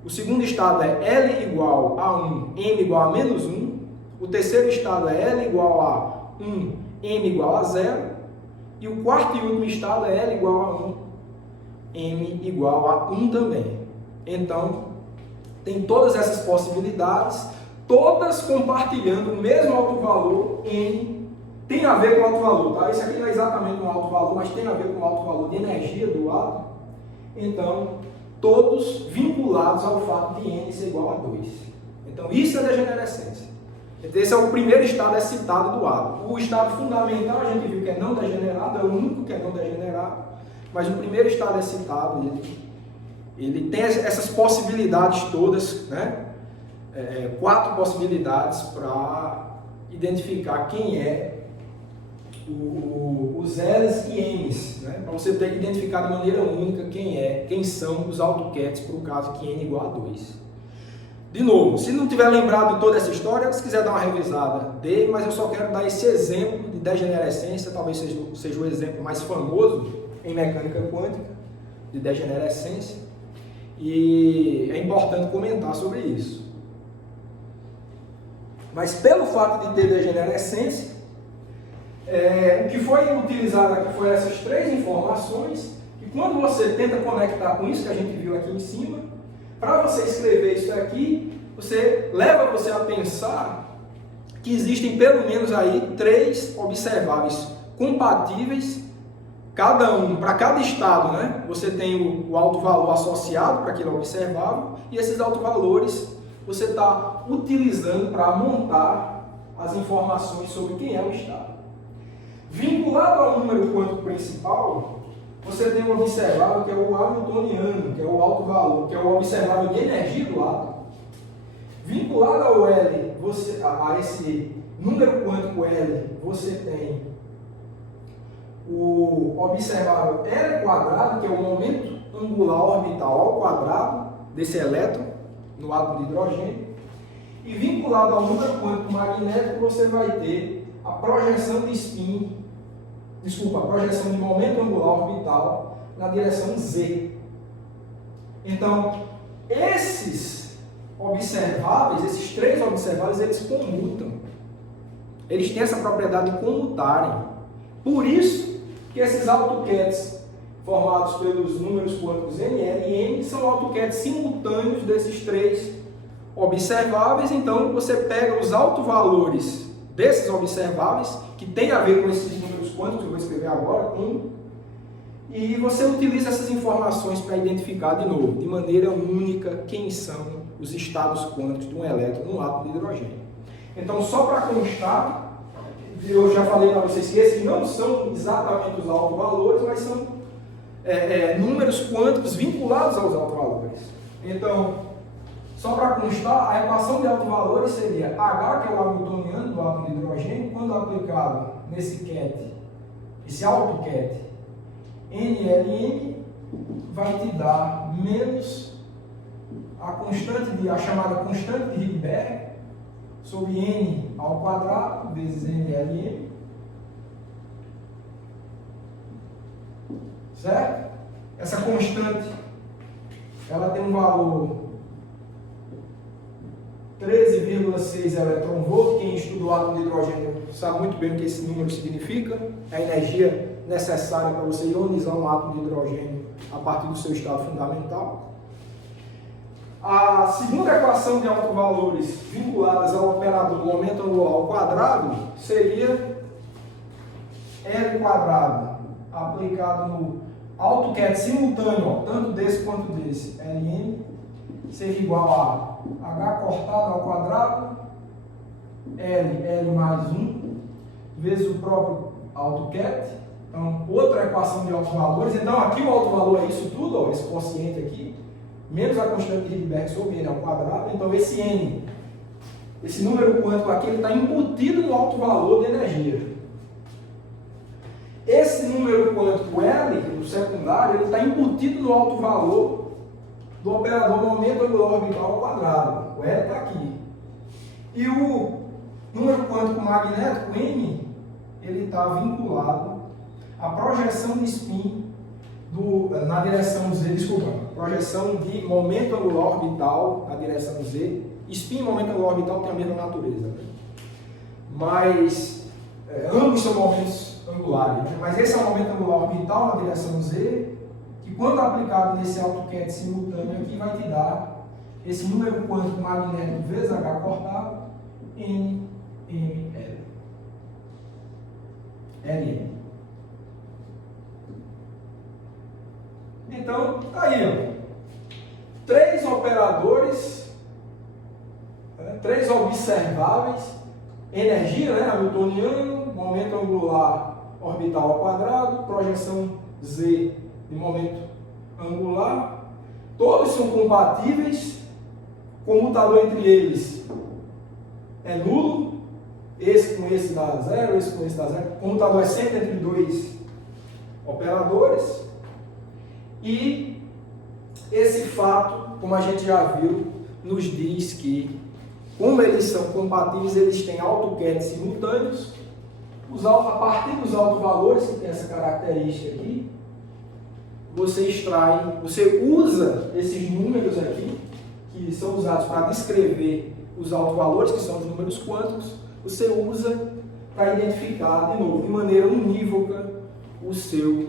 O segundo estado é L igual a 1, M igual a menos 1. O terceiro estado é L igual a 1, M igual a 0. E o quarto e último estado é L igual a 1, M igual a 1 também. Então, tem todas essas possibilidades, todas compartilhando o mesmo alto valor N. Tem a ver com o alto valor, tá? Esse aqui não é exatamente um alto valor, mas tem a ver com o alto valor de energia do átomo. Então, todos vinculados ao fato de N ser igual a 2. Então, isso é degenerescência. Então, esse é o primeiro estado citado do átomo. O estado fundamental, a gente viu que é não degenerado, é o único que é não degenerado, mas o primeiro estado citado, ele tem essas possibilidades todas, né? 4 possibilidades para identificar quem é os L's e M's, né? Para você ter que identificar de maneira única quem são os autoquetes para o caso que N igual a 2. De novo, se não tiver lembrado de toda essa história, se quiser dar uma revisada, dê, mas eu só quero dar esse exemplo de degenerescência, talvez seja o exemplo mais famoso em mecânica quântica, de degenerescência, e é importante comentar sobre isso. Mas pelo fato de ter degenerescência, o que foi utilizado aqui foi essas 3 informações, e quando você tenta conectar com isso que a gente viu aqui em cima, para você escrever isso aqui, leva você a pensar que existem pelo menos aí 3 observáveis compatíveis, cada um, para cada estado, né? Você tem o alto valor associado para aquele observável, e esses altos valores você está utilizando para montar as informações sobre quem é o estado. Vinculado ao número quântico principal, você tem um observável que é o hamiltoniano, que é o alto valor, que é o observável de energia do átomo. Vinculado ao L, a esse número quântico L, você tem o observável L quadrado, que é o momento angular orbital ao quadrado desse elétron no átomo de hidrogênio. E vinculado ao número quântico magnético, você vai ter a projeção de spin, a projeção de momento angular orbital na direção Z. Então, esses observáveis, esses três observáveis, eles comutam. Eles têm essa propriedade de comutarem. Por isso que esses AutoCADs formados pelos números quânticos NL e M são AutoCADs simultâneos desses três observáveis. Então, você pega os autovalores desses observáveis, que tem a ver com esses números quânticos, que eu vou escrever agora, e você utiliza essas informações para identificar de novo, de maneira única, quem são os estados quânticos de um elétron num átomo de hidrogênio. Então, só para constar, eu já falei para vocês que esses não são exatamente os autovalores, mas são números quânticos vinculados aos autovalores. Então, só para constar, a equação de autovalores seria H, que é o hamiltoniano do átomo de hidrogênio, quando aplicado nesse CAT, esse AutoCAD, NLM, vai te dar menos a chamada constante de Rydberg sobre N ao quadrado vezes NLM, certo? Essa constante, ela tem um valor 13,6 eletronvolt. Quem estuda o átomo de hidrogênio sabe muito bem o que esse número significa. É a energia necessária para você ionizar um átomo de hidrogênio a partir do seu estado fundamental. A segunda equação de autovalores vinculadas ao operador do momento angular ao quadrado seria L quadrado aplicado no AutoCAD simultâneo, tanto desse quanto desse, Ln, seria igual a H cortado ao quadrado, L mais 1, vezes o próprio AutoCAD. Então, outra equação de autovalores. Então, aqui o autovalor é isso tudo, ó, esse quociente aqui, menos a constante de Rydberg sobre N ao quadrado. Então, esse N, esse número quântico aqui, ele está embutido no autovalor de energia. Esse número quântico L, o secundário, ele está embutido no autovalor do operador momento angular orbital ao quadrado. O L está aqui. E o número quântico magnético M, ele está vinculado à projeção de spin na direção Z, projeção de momento angular orbital na direção Z. Spin e momento angular orbital têm a mesma natureza, né? Mas ambos são momentos angulares, né? Mas esse é o momento angular orbital na direção Z, que quando aplicado nesse AutoCAD simultâneo aqui vai te dar esse número quântico magnético vezes H cortado, N, M, L. Ln. Então, tá aí, ó. Três operadores, três observáveis, energia, né, hamiltoniano, momento angular orbital ao quadrado, projeção Z de momento angular, todos são compatíveis, comutador entre eles é nulo, esse com esse dá zero, esse com esse dá zero, comutador é sempre entre dois operadores. E esse fato, como a gente já viu, nos diz que, como eles são compatíveis, eles têm AutoCAD simultâneos. A partir dos autovalores, que tem essa característica aqui, você usa esses números aqui, que são usados para descrever os autovalores, que são os números quânticos, você usa para identificar, de novo, de maneira unívoca, o seu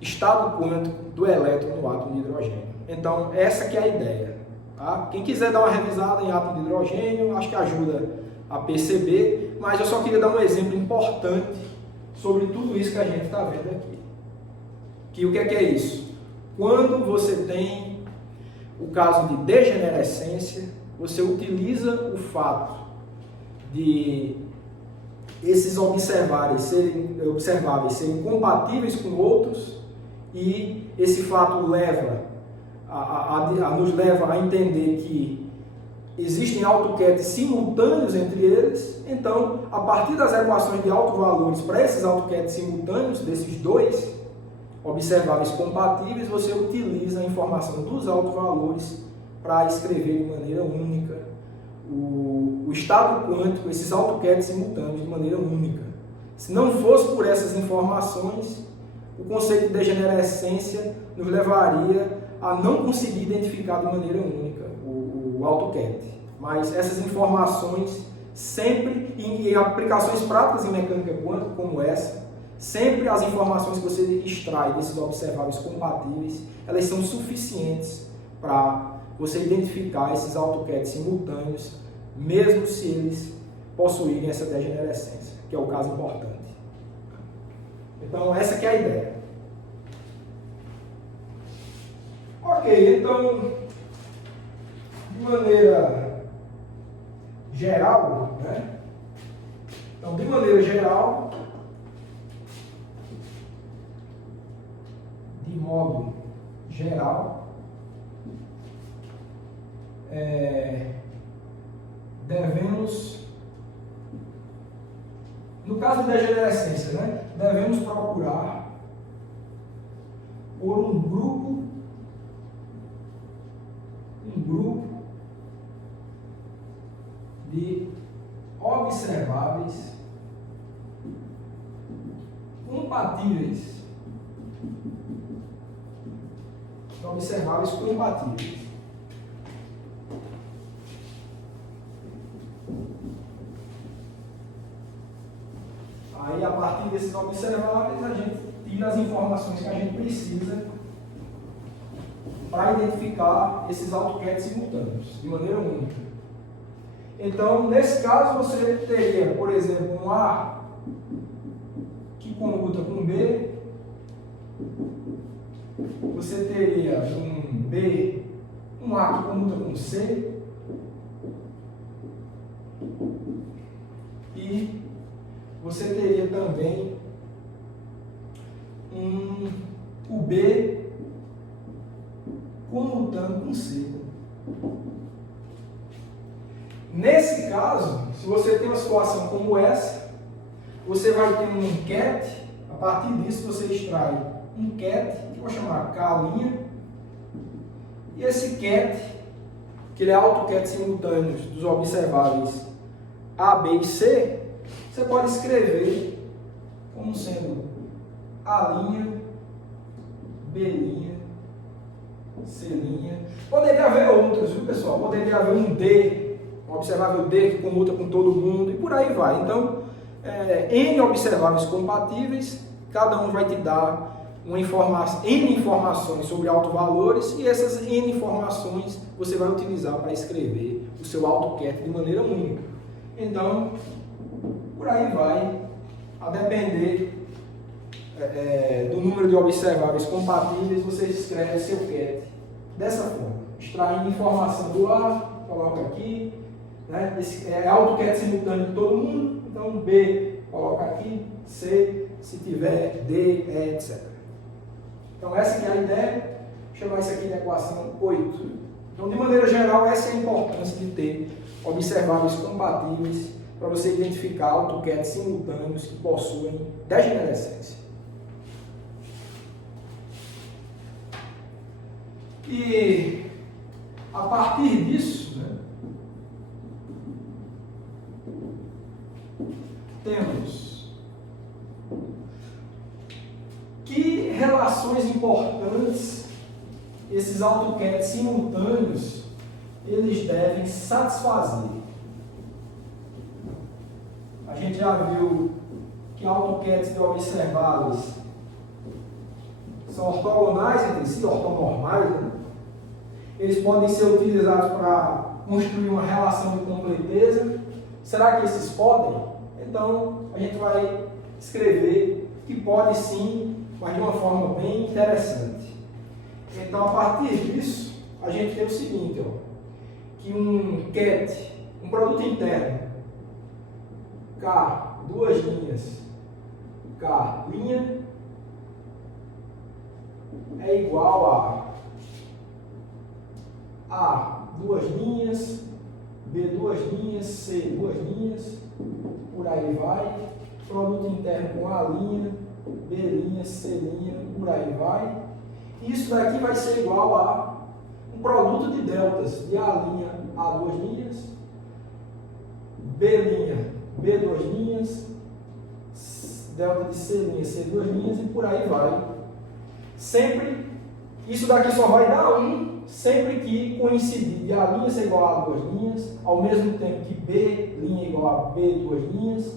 estado quântico do elétron no átomo de hidrogênio. Então, essa que é a ideia. Tá? Quem quiser dar uma revisada em átomo de hidrogênio, acho que ajuda a perceber, mas eu só queria dar um exemplo importante sobre tudo isso que a gente está vendo aqui. Que o que é isso? Quando você tem o caso de degenerescência, você utiliza o fato de esses observáveis serem compatíveis com outros, e esse fato nos leva a entender que existem AutoCAD simultâneos entre eles, então, a partir das equações de autovalores para esses AutoCAD simultâneos, desses dois observáveis compatíveis, você utiliza a informação dos autovalores para escrever de maneira única o estado quântico, esses AutoCAD simultâneos de maneira única. Se não fosse por essas informações, o conceito de degenerescência nos levaria a não conseguir identificar de maneira única o AutoCAD. Mas essas informações sempre, em aplicações práticas em mecânica quântica como essa, sempre as informações que você extrai desses observáveis compatíveis, elas são suficientes para você identificar esses AutoCAD simultâneos, mesmo se eles possuírem essa degenerescência, que é o caso importante. Então, essa que é a ideia. Ok, então, de maneira geral, né? Então, de maneira geral, de modo geral, devemos, no caso de degenerescência, né? Devemos procurar por um grupo de observáveis compatíveis. Observáveis compatíveis. Aí, a partir desses observáveis, a gente tira as informações que a gente precisa para identificar esses AutoCAD simultâneos, de maneira única. Então, nesse caso, você teria, por exemplo, um A que comuta com B, você teria um B, um A que comuta com C, e você teria também o B comutando com C. Nesse caso, se você tem uma situação como essa, você vai ter um cat, a partir disso você extrai um cat, que eu vou chamar K', e esse cat, que ele é AutoCAD simultâneo dos observáveis A, B e C, você pode escrever como sendo A', B', C'. Poderia haver outros, viu, pessoal? Poderia haver um D, um observável D que comuta com todo mundo, e por aí vai. Então, N observáveis compatíveis, cada um vai te dar N informações sobre autovalores, e essas N informações você vai utilizar para escrever o seu AutoCAD de maneira única. Então, por aí vai, a depender do número de observáveis compatíveis, você escreve seu CAD dessa forma, extraindo informação do A, coloca aqui, né? Esse é AutoCAD simultâneo de todo mundo, então B coloca aqui, C, se tiver D, E, etc. Então essa que é a ideia, chamar isso aqui de equação 8. Então, de maneira geral, essa é a importância de ter observáveis compatíveis para você identificar AutoCAD simultâneos que possuem degenerescência. E a partir disso, né, temos que relações importantes esses AutoCAD simultâneos eles devem satisfazer. A gente já viu que AutoCADs de observáveis são ortogonais entre si, ortonormais, né? Eles podem ser utilizados para construir uma relação de completeza. Será que esses podem? Então, a gente vai escrever que pode sim, mas de uma forma bem interessante. Então, a partir disso, a gente tem o seguinte, ó, que um CAD, um produto interno, K, duas linhas, K', é igual a duas linhas, B duas linhas, C duas linhas, por aí vai. Produto interno com A linha, B linha, C linha, por aí vai. Isso daqui vai ser igual a um produto de deltas de A linha, A duas linhas, B linha, B duas linhas, delta de C linha, C duas linhas e por aí vai. Sempre, isso daqui só vai dar 1 sempre que coincidir de A linha ser igual a duas linhas, ao mesmo tempo que B linha igual a B duas linhas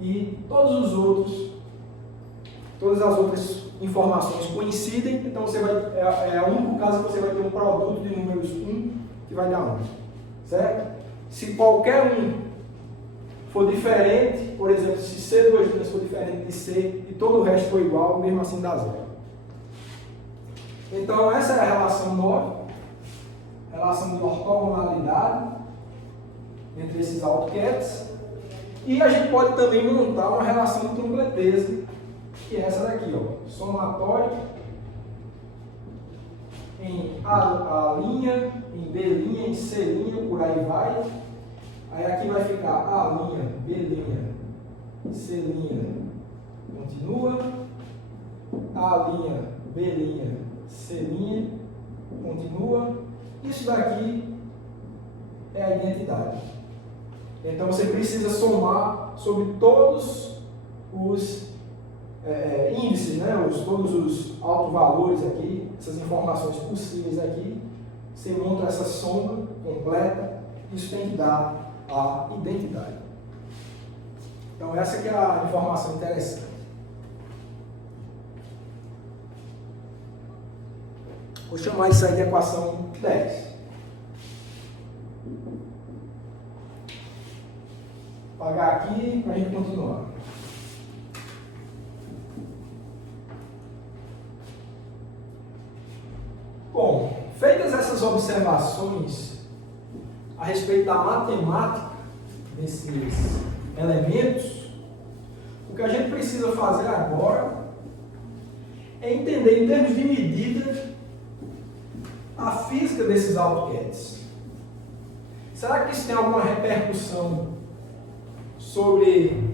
e todas as outras informações coincidem, então você vai, é o único caso que você vai ter um produto de números 1 que vai dar 1, certo? Se qualquer um for diferente, por exemplo, se C duas linhas for diferente de C e todo o resto for igual, mesmo assim dá 0. Então essa é a relação 9, relação de ortogonalidade entre esses AutoCADs. E a gente pode também montar uma relação de completeza, que é essa daqui, ó, somatório em A linha, em B linha, em C linha, por aí vai. Aí aqui vai ficar A linha, B linha, C linha, continua. A linha, B linha, C linha, continua. Isso daqui é a identidade. Então você precisa somar sobre todos os índices, né? Todos os autovalores aqui, essas informações possíveis aqui. Você monta essa soma completa, isso tem que dar a identidade. Então essa que é a informação interessante. Vou chamar isso aí de equação 10. Vou apagar aqui para a gente continuar. Bom, feitas essas observações a respeito da matemática desses elementos, o que a gente precisa fazer agora é entender em termos de medida a física desses AutoCADs. Será que isso tem alguma repercussão sobre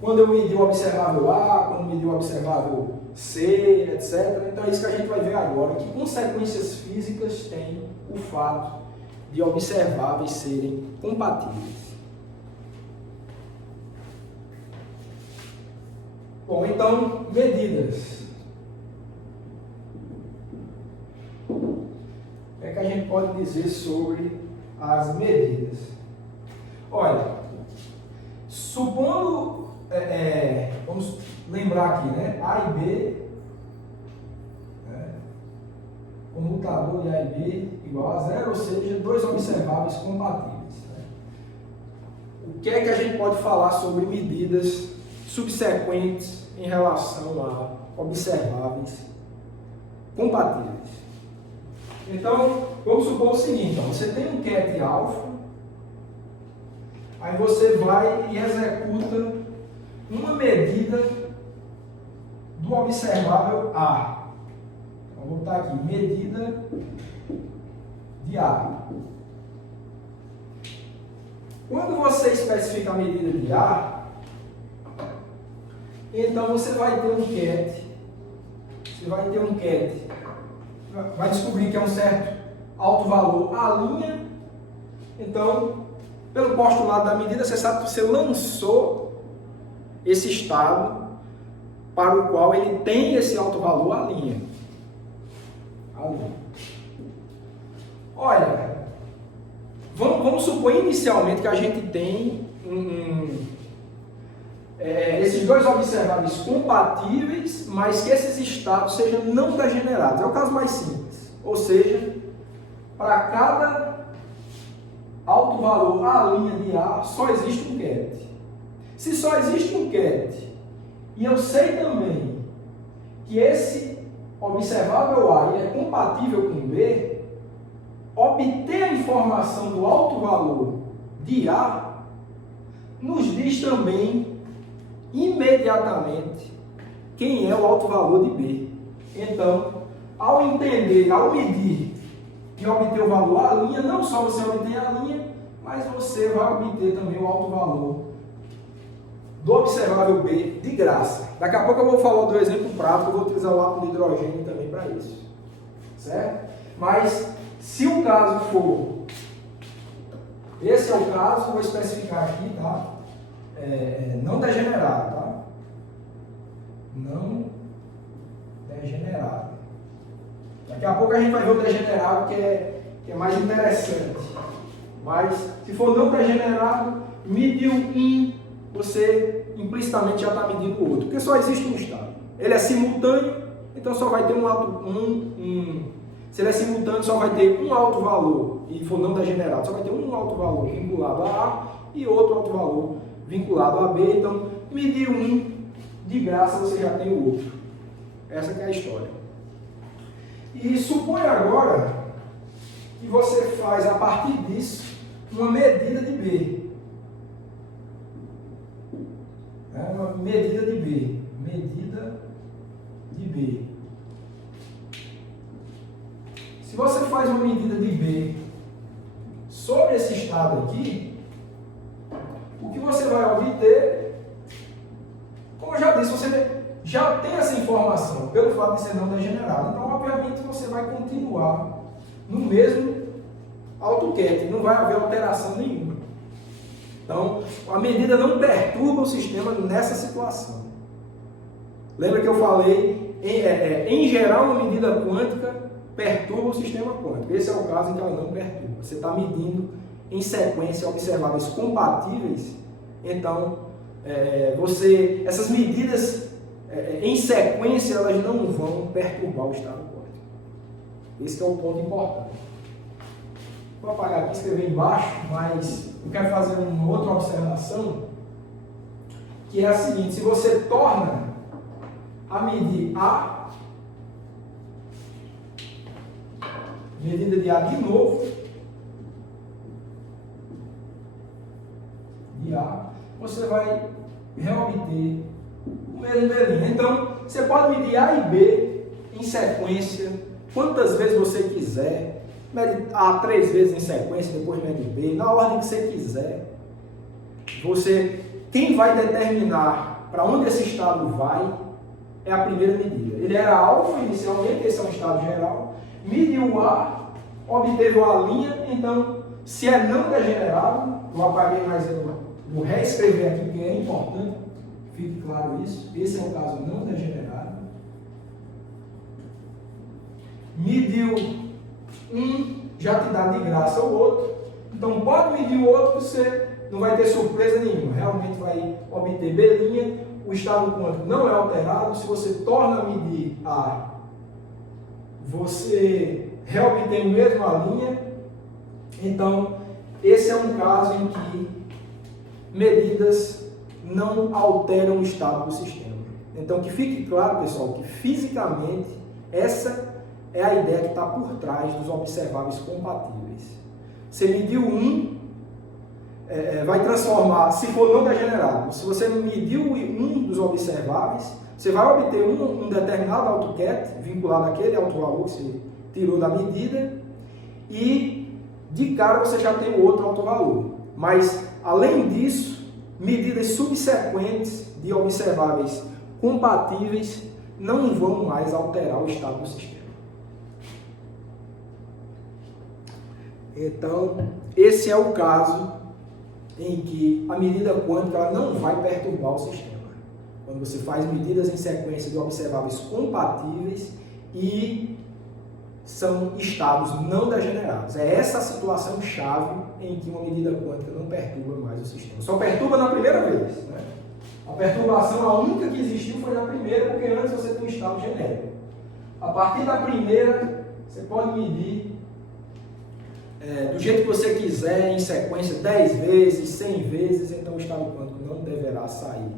quando eu medi o observável A, quando medi o observável C, etc. Então é isso que a gente vai ver agora, que consequências físicas tem o fato de observáveis serem compatíveis. Bom, então, medidas. O que é que a gente pode dizer sobre as medidas? Olha, supondo, vamos lembrar aqui, né? A e B, comutador de A e B igual a 0, ou seja, dois observáveis compatíveis. Né? O que é que a gente pode falar sobre medidas subsequentes em relação a observáveis compatíveis? Então, vamos supor o seguinte, ó, você tem um cat alfa, aí você vai e executa uma medida do observável A. Então, vou botar aqui, medida de A. Quando você especifica a medida de A, então você vai ter um cat, vai descobrir que é um certo alto valor A', então, pelo postulado da medida, você sabe que você lançou esse estado para o qual ele tem esse alto valor A'. Olha, vamos supor inicialmente que a gente tem esses dois observáveis compatíveis, mas que esses estados sejam não degenerados. É o caso mais simples. Ou seja, para cada alto valor A' de A, só existe um cat. Se só existe um cat, e eu sei também que esse observável A é compatível com B, obter a informação do alto valor de A nos diz também imediatamente quem é o alto valor de B. Então, ao entender, ao medir e obter o valor A', não só você obtém A', mas você vai obter também o alto valor do observável B de graça. Daqui a pouco eu vou falar do exemplo prático, eu vou utilizar o átomo de hidrogênio também para isso. Certo? Mas, se o caso for, esse é o caso, vou especificar aqui, tá? Não degenerado, tá? Não degenerado. Daqui a pouco a gente vai ver o degenerado, que é mais interessante. Mas, se for não degenerado, mediu um, você implicitamente já está medindo o outro. Porque só existe um estado. Ele é simultâneo, então só vai ter se ele é simultâneo, só vai ter um alto valor, e for não degenerado, só vai ter um alto valor vinculado a A e outro alto valor vinculado a B. Então, mediu um, de graça você já tem o outro. Essa que é a história. E suponha agora que você faz, a partir disso, uma medida de B. Uma medida de B. Medida de B. Se você faz uma medida de B sobre esse estado aqui, o que você vai obter, como eu já disse, você já tem essa informação, pelo fato de ser não degenerado. Então, obviamente, você vai continuar no mesmo AutoCAD, não vai haver alteração nenhuma. Então, a medida não perturba o sistema nessa situação. Lembra que eu falei, em geral, uma medida quântica perturba o sistema quântico. Esse é o caso em que ela não perturba. Você está medindo em sequência observáveis compatíveis, então, essas medidas em sequência, elas não vão perturbar o estado quântico. Esse é o ponto importante. Vou apagar aqui e escrever embaixo, mas eu quero fazer uma outra observação, que é a seguinte: se você torna a medir A, medida de A de novo, de A, você vai reobter o mesmo B'. Então, você pode medir A e B em sequência, quantas vezes você quiser. Mede A 3 vezes em sequência, depois mede B, na ordem que você quiser. Quem vai determinar para onde esse estado vai é a primeira medida. Ele era alfa inicialmente, esse é um estado geral. Mediu A, obteve a linha, então, se é não degenerado, eu apaguei, mas eu vou reescrever aqui, porque é importante, fique claro isso. Esse é o caso não degenerado. Mediu um, já te dá de graça o outro. Então, pode medir o outro, você não vai ter surpresa nenhuma. Realmente vai obter B', o estado quântico não é alterado. Se você torna a medir A, você reobtém mesmo a linha. Então, esse é um caso em que medidas não alteram o estado do sistema. Então, que fique claro, pessoal, que fisicamente essa é a ideia que está por trás dos observáveis compatíveis. Você mediu um, vai transformar, se for não degenerado, se você mediu um dos observáveis, você vai obter um determinado AutoCAD vinculado àquele autovalor que você tirou da medida, e de cara você já tem o outro autovalor. Mas, além disso, medidas subsequentes de observáveis compatíveis não vão mais alterar o estado do sistema. Então, esse é o caso em que a medida quântica ela não vai perturbar o sistema. Quando você faz medidas em sequência de observáveis compatíveis e são estados não degenerados. É essa a situação chave em que uma medida quântica não perturba mais o sistema. Só perturba na primeira vez, né? A perturbação, a única que existiu foi na primeira, porque antes você tem um estado genérico. A partir da primeira, você pode medir do jeito que você quiser, em sequência, 10 vezes, 100 vezes, então o estado quântico não deverá sair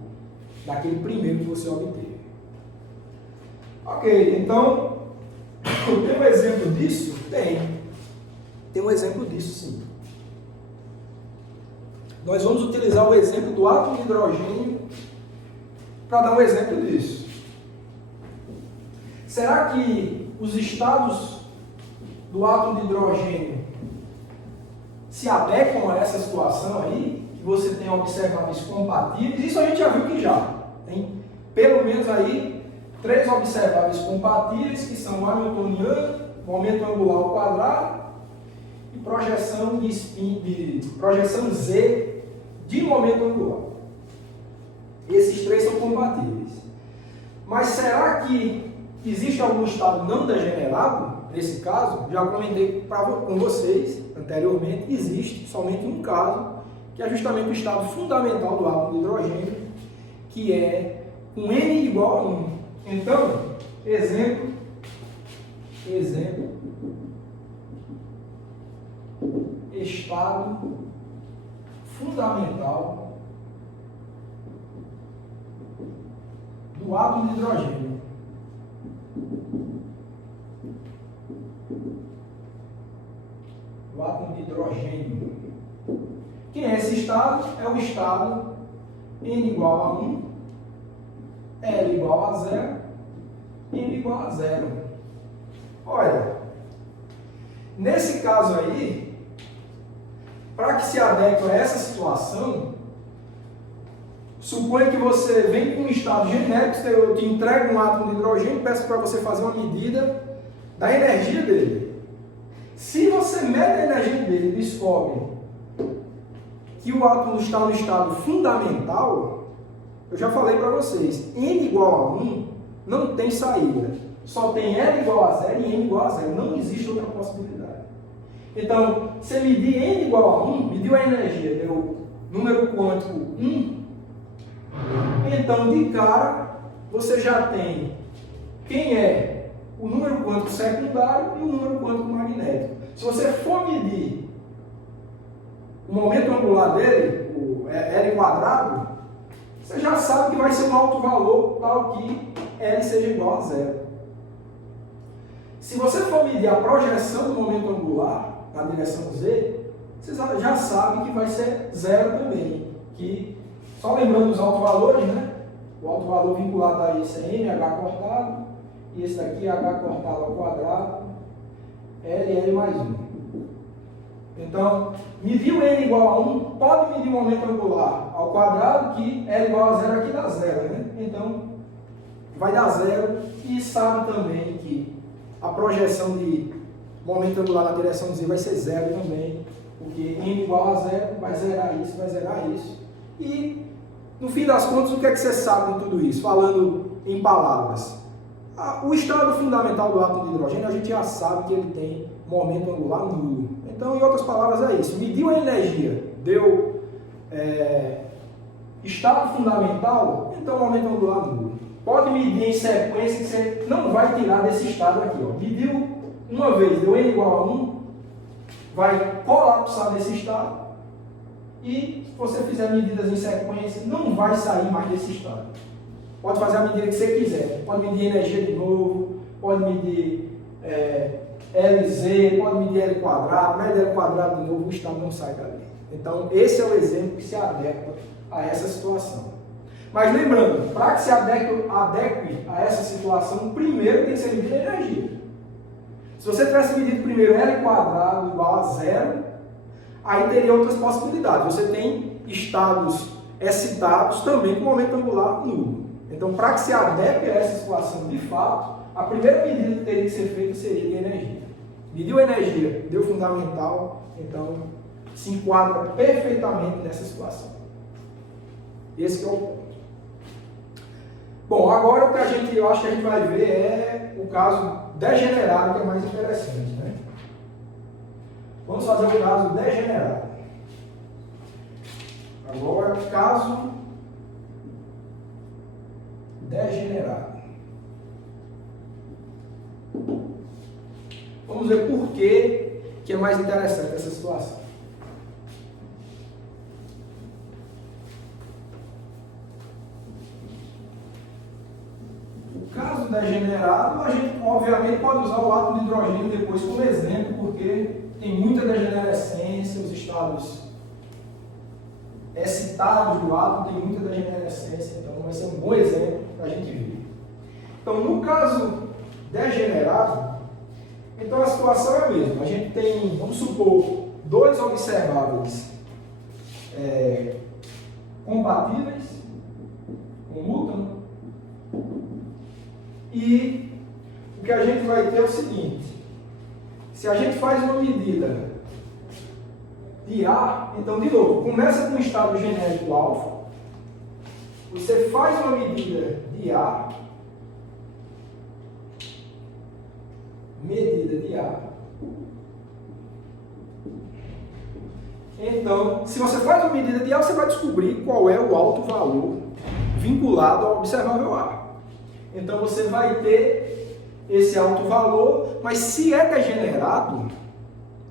daquele primeiro que você obteve. Ok, então, tem um exemplo disso? Tem um exemplo disso, sim. Nós vamos utilizar o exemplo do átomo de hidrogênio para dar um exemplo disso. Será que os estados do átomo de hidrogênio se adequam a essa situação aí, que você tem observáveis compatíveis. Isso a gente já viu que já. Tem pelo menos aí 3 observáveis compatíveis, que são o hamiltoniano, momento angular ao quadrado e projeção projeção Z de momento angular. Esses 3 são compatíveis. Mas será que existe algum estado não degenerado? Nesse caso, já comentei com vocês anteriormente, existe somente um caso, que é justamente o estado fundamental do átomo de hidrogênio, que é com N igual a 1. Então, exemplo, estado fundamental do átomo de hidrogênio. O átomo de hidrogênio. Quem é esse estado? É o estado N igual a 1, L igual a 0, N igual a 0. Olha, nesse caso aí, para que se adeque a essa situação, suponha que você vem com um estado genérico, eu te entrego um átomo de hidrogênio e peço para você fazer uma medida da energia dele. Se você mede a energia dele e descobre que o átomo está no estado fundamental, eu já falei para vocês, N igual a 1 não tem saída. Só tem L igual a 0 e N igual a 0. Não existe outra possibilidade. Então, você medir N igual a 1, mediu a energia, deu número quântico 1, então, de cara, você já tem quem é o número quântico secundário e o número quântico magnético. Se você for medir o momento angular dele, o L quadrado, você já sabe que vai ser um alto valor tal que L seja igual a 0. Se você for medir a projeção do momento angular na direção Z, você já sabe que vai ser 0 também. Que, só lembrando os altos valores, né? O alto valor vinculado a esse é MH cortado, e esse daqui é H cortado ao quadrado, L mais 1. Então, medir o N igual a 1, pode medir o momento angular ao quadrado, que L igual a 0 aqui dá 0, né? Então, vai dar 0, e sabe também que a projeção de momento angular na direção Z vai ser 0 também, porque N igual a 0 vai zerar isso, e no fim das contas, o que é que você sabe de tudo isso? Falando em palavras. O estado fundamental do átomo de hidrogênio, a gente já sabe que ele tem momento angular nulo. Então, em outras palavras, é isso. Mediu a energia, deu estado fundamental, então momento angular nulo. Pode medir em sequência, que você não vai tirar desse estado aqui. Ó. Mediu uma vez, deu N igual a 1, vai colapsar nesse estado. E se você fizer medidas em sequência, não vai sair mais desse estado. Pode fazer a medida que você quiser. Pode medir energia de novo, pode medir LZ, pode medir L quadrado, mede L quadrado de novo, o estado não sai dali. Então, esse é o exemplo que se adequa a essa situação. Mas lembrando, para que se adeque a essa situação, primeiro tem que ser medida a energia. Se você tivesse medido primeiro L quadrado igual a 0, aí teria outras possibilidades. Você tem estados excitados também com momento angular nulo. Então, para que se adeque a essa situação de fato, a primeira medida que teria que ser feita seria de energia. Mediu a energia, deu fundamental, então se enquadra perfeitamente nessa situação. Esse é o ponto. Bom, agora o que eu acho que a gente vai ver é o caso degenerado, que é mais interessante, né? Vamos fazer o caso degenerado. Agora, caso degenerado. Vamos ver por que é mais interessante essa situação. O caso degenerado, a gente obviamente pode usar o átomo de hidrogênio depois como exemplo, porque tem muita degenerescência, os estados excitados do átomo tem muita degenerescência, então vai ser um bom exemplo para a gente ver. Então, no caso degenerado, então a situação é a mesma. A gente tem, vamos supor, dois observáveis compatíveis, comutam, e o que a gente vai ter é o seguinte: se a gente faz uma medida de A, então, de novo, começa com o estado genérico alfa, você faz uma medida de A, então, se você faz uma medida de A, você vai descobrir qual é o alto valor vinculado ao observável A. Então, você vai ter esse alto valor, mas se é degenerado,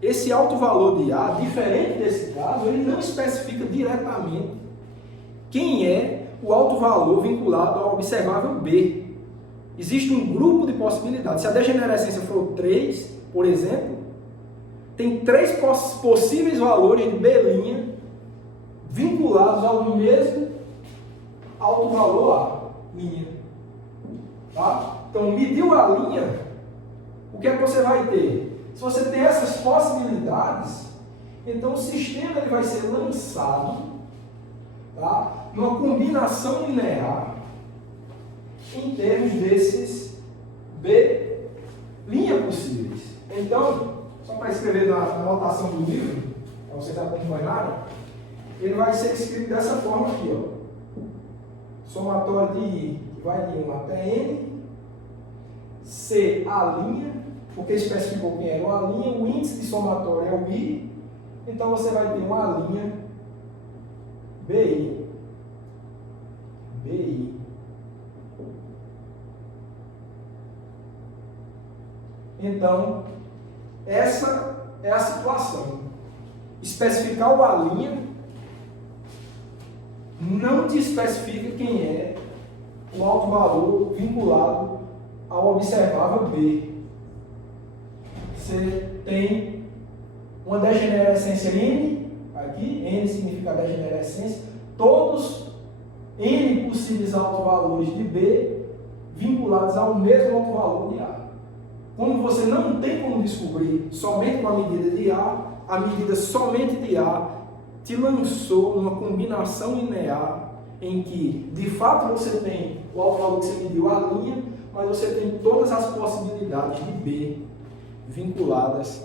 esse alto valor de A, diferente desse caso, ele não especifica diretamente quem é o alto valor vinculado ao observável B. Existe um grupo de possibilidades. Se a degenerescência for 3, por exemplo, tem 3 possíveis valores de B' vinculados ao mesmo alto valor A'. Tá? Então, mediu a linha, o que é que você vai ter? Se você tem essas possibilidades, então o sistema ele vai ser lançado, tá, numa combinação linear em termos desses B' possíveis. Então, só para escrever na anotação do livro, para vocês acompanharem, ele vai ser escrito dessa forma aqui, ó. Somatório de I, que vai de 1 até N, C, A', porque especificou quem era o A', o índice de somatório é o I, então você vai ter uma A' BI. Então, essa é a situação. Especificar o A' não te especifica quem é o alto valor vinculado ao observável B. Você tem uma degenerescência N, aqui, N significa degenerescência, todos N possíveis altos valores de B vinculados ao mesmo alto valor de A. Como você não tem como descobrir somente com a medida de A medida somente de A te lançou numa combinação linear em que, de fato, você tem o alto valor que você mediu A', mas você tem todas as possibilidades de B vinculadas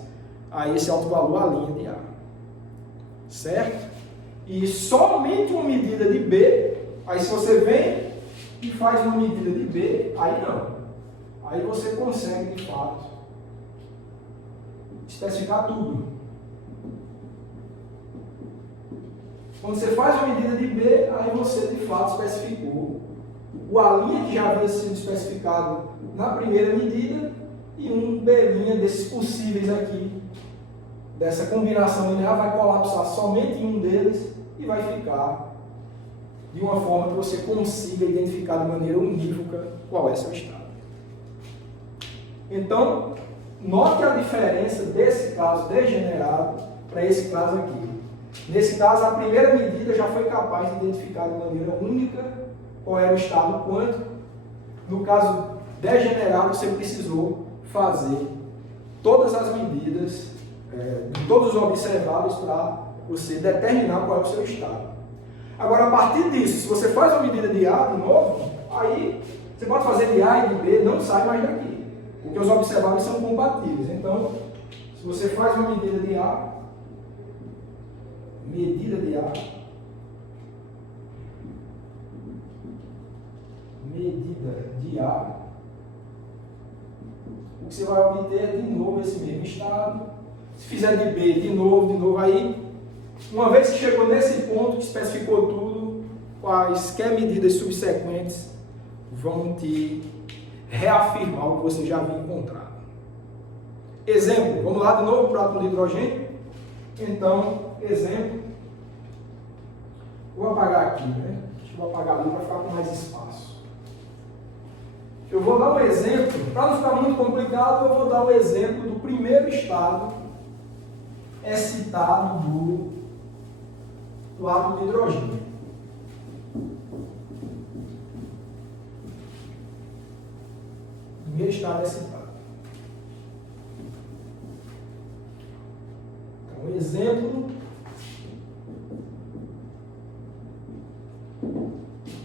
a esse alto valor A' de A. Certo? E somente uma medida de B, aí se você vem e faz uma medida de B, aí não. Aí você consegue, de fato, especificar tudo. Quando você faz uma medida de B, aí você, de fato, especificou o A' que já havia sido especificado na primeira medida e um B' desses possíveis aqui, dessa combinação linear, vai colapsar somente em um deles e vai ficar de uma forma que você consiga identificar de maneira unívoca qual é seu estado. Então, note a diferença desse caso degenerado para esse caso aqui. Nesse caso, a primeira medida já foi capaz de identificar de maneira única qual era o estado quântico. No caso degenerado, você precisou fazer todas as medidas, todos os observáveis para você determinar qual é o seu estado. Agora, a partir disso, se você faz uma medida de A de novo, aí você pode fazer de A e de B, não sai mais daqui, porque os observáveis são compatíveis. Então, se você faz uma medida de A, medida de A, o que você vai obter é de novo esse mesmo estado. Se fizer de B, de novo, aí, uma vez que chegou nesse ponto, que especificou tudo, quaisquer medidas subsequentes vão te reafirmar o que você já havia encontrado. Exemplo, vamos lá de novo para o átomo de hidrogênio. Então, exemplo, vou apagar aqui, né? Deixa eu apagar ali para ficar com mais espaço. Eu vou dar um exemplo, para não ficar muito complicado, eu vou dar um exemplo do primeiro estado excitado do átomo de hidrogênio. Primeiro estado excitado. Então, exemplo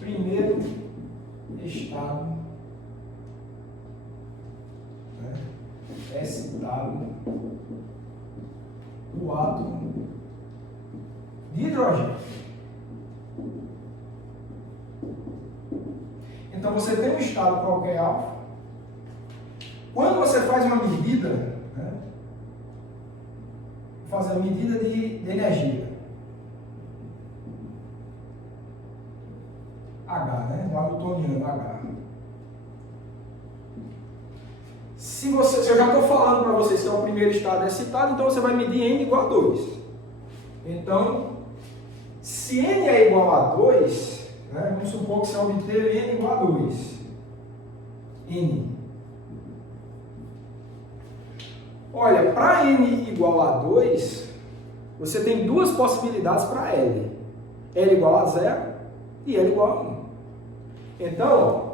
primeiro estado, né, excitado do átomo de hidrogênio. Então você tem um estado qualquer alfa. Quando você faz uma medida, né, fazer a medida de energia, H, né, do hamiltoniano H. Se eu já estou falando para vocês que é o primeiro estado excitado, então você vai medir N igual a 2. Então, se N é igual a 2, né, vamos supor que você obteve N igual a 2. N. Olha, para N igual a 2, você tem duas possibilidades para L. L igual a 0 e L igual a 1. Então,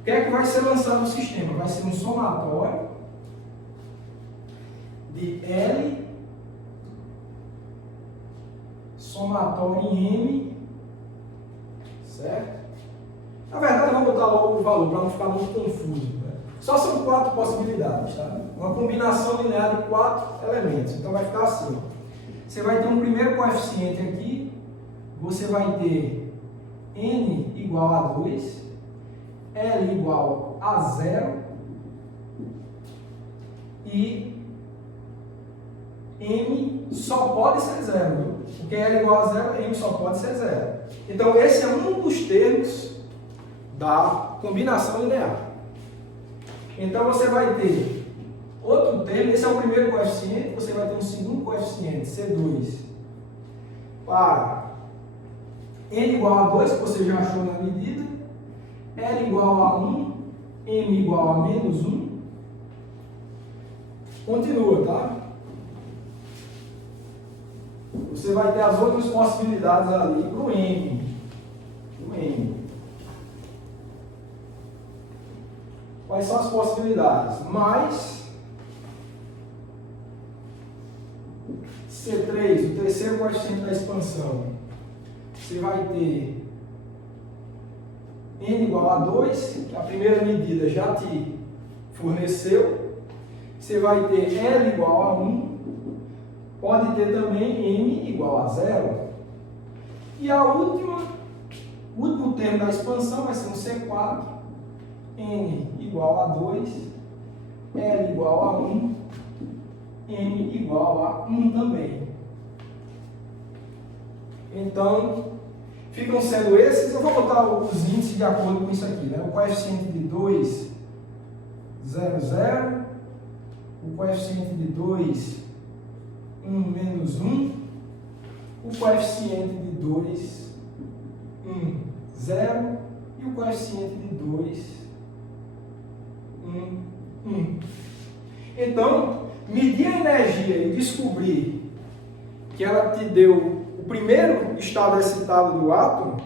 o que é que vai ser lançado no sistema? Vai ser um somatório de L, somatório em M, certo? Na verdade, eu vou botar logo o valor para não ficar muito confuso, né? Só são 4 possibilidades, tá? Uma combinação linear de 4 elementos. Então vai ficar assim. Você vai ter um primeiro coeficiente aqui, você vai ter N igual a 2, L igual a 0 e M só pode ser 0, viu? Porque L igual a 0, M só pode ser 0. Então esse é um dos termos da combinação linear. Então você vai ter outro termo, esse é o primeiro coeficiente, você vai ter um segundo coeficiente, C2, para N igual a 2, que você já achou na medida, L igual a 1, M igual a menos 1. Continua, tá? Você vai ter as outras possibilidades ali para o M. Quais são as possibilidades? Mais C3, o terceiro coeficiente da expansão. Você vai ter N igual a 2, que a primeira medida já te forneceu. Você vai ter L igual a 1, pode ter também M igual a 0. E o último termo da expansão vai ser um C4, N igual a 2, L igual a 1, M igual a 1 também. Então, ficam sendo esses, eu vou botar os índices de acordo com isso aqui, né? O coeficiente de 2, 0, 0, o coeficiente de 2, 1, menos 1, o coeficiente de 2, 1, 0, e o coeficiente de 2, 1, 1. Então, medir a energia e descobrir que ela te deu o primeiro estado excitado do átomo,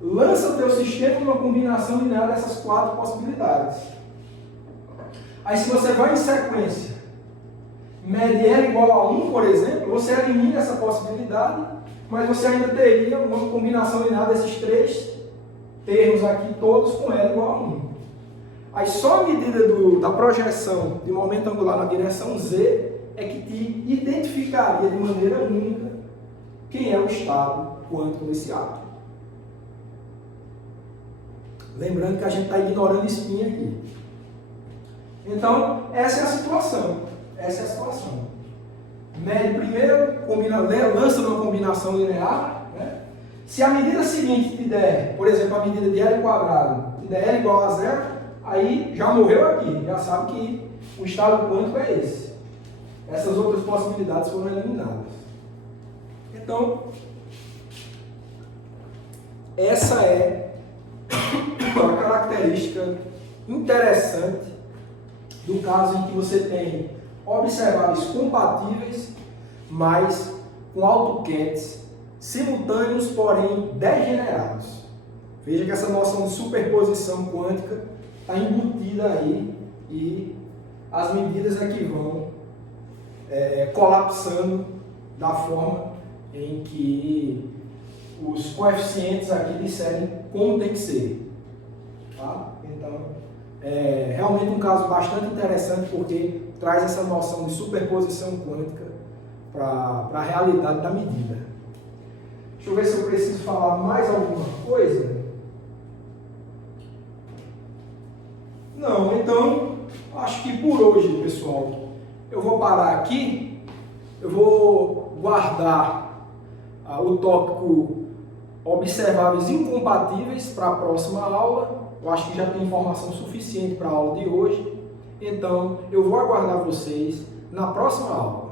lança o teu sistema numa combinação linear dessas 4 possibilidades. Aí se você vai em sequência, mede L igual a 1, por exemplo, você elimina essa possibilidade, mas você ainda teria uma combinação linear desses 3 termos aqui, todos com L igual a 1. Aí só a medida da projeção de momento angular na direção Z é que te identificaria de maneira única quem é o estado quântico desse átomo. Lembrando que a gente está ignorando spin aqui. Então, essa é a situação. Mede primeiro, lança uma combinação linear. Né? Se a medida seguinte te der, por exemplo, a medida de L quadrado, te der L igual a 0, aí já morreu aqui. Já sabe que o estado quântico é esse. Essas outras possibilidades foram eliminadas. Então, essa é uma característica interessante do caso em que você tem observáveis compatíveis, mas com AutoCADs simultâneos, porém degenerados. Veja que essa noção de superposição quântica está embutida aí e as medidas é que vão colapsando da forma em que os coeficientes aqui disserem como tem que ser. Tá? Então, é realmente um caso bastante interessante porque traz essa noção de superposição quântica para a realidade da medida. Deixa eu ver se eu preciso falar mais alguma coisa. Não, então, acho que por hoje, pessoal, eu vou parar aqui. Eu vou guardar o tópico observáveis incompatíveis para a próxima aula. Eu acho que já tem informação suficiente para a aula de hoje. Então, eu vou aguardar vocês na próxima aula.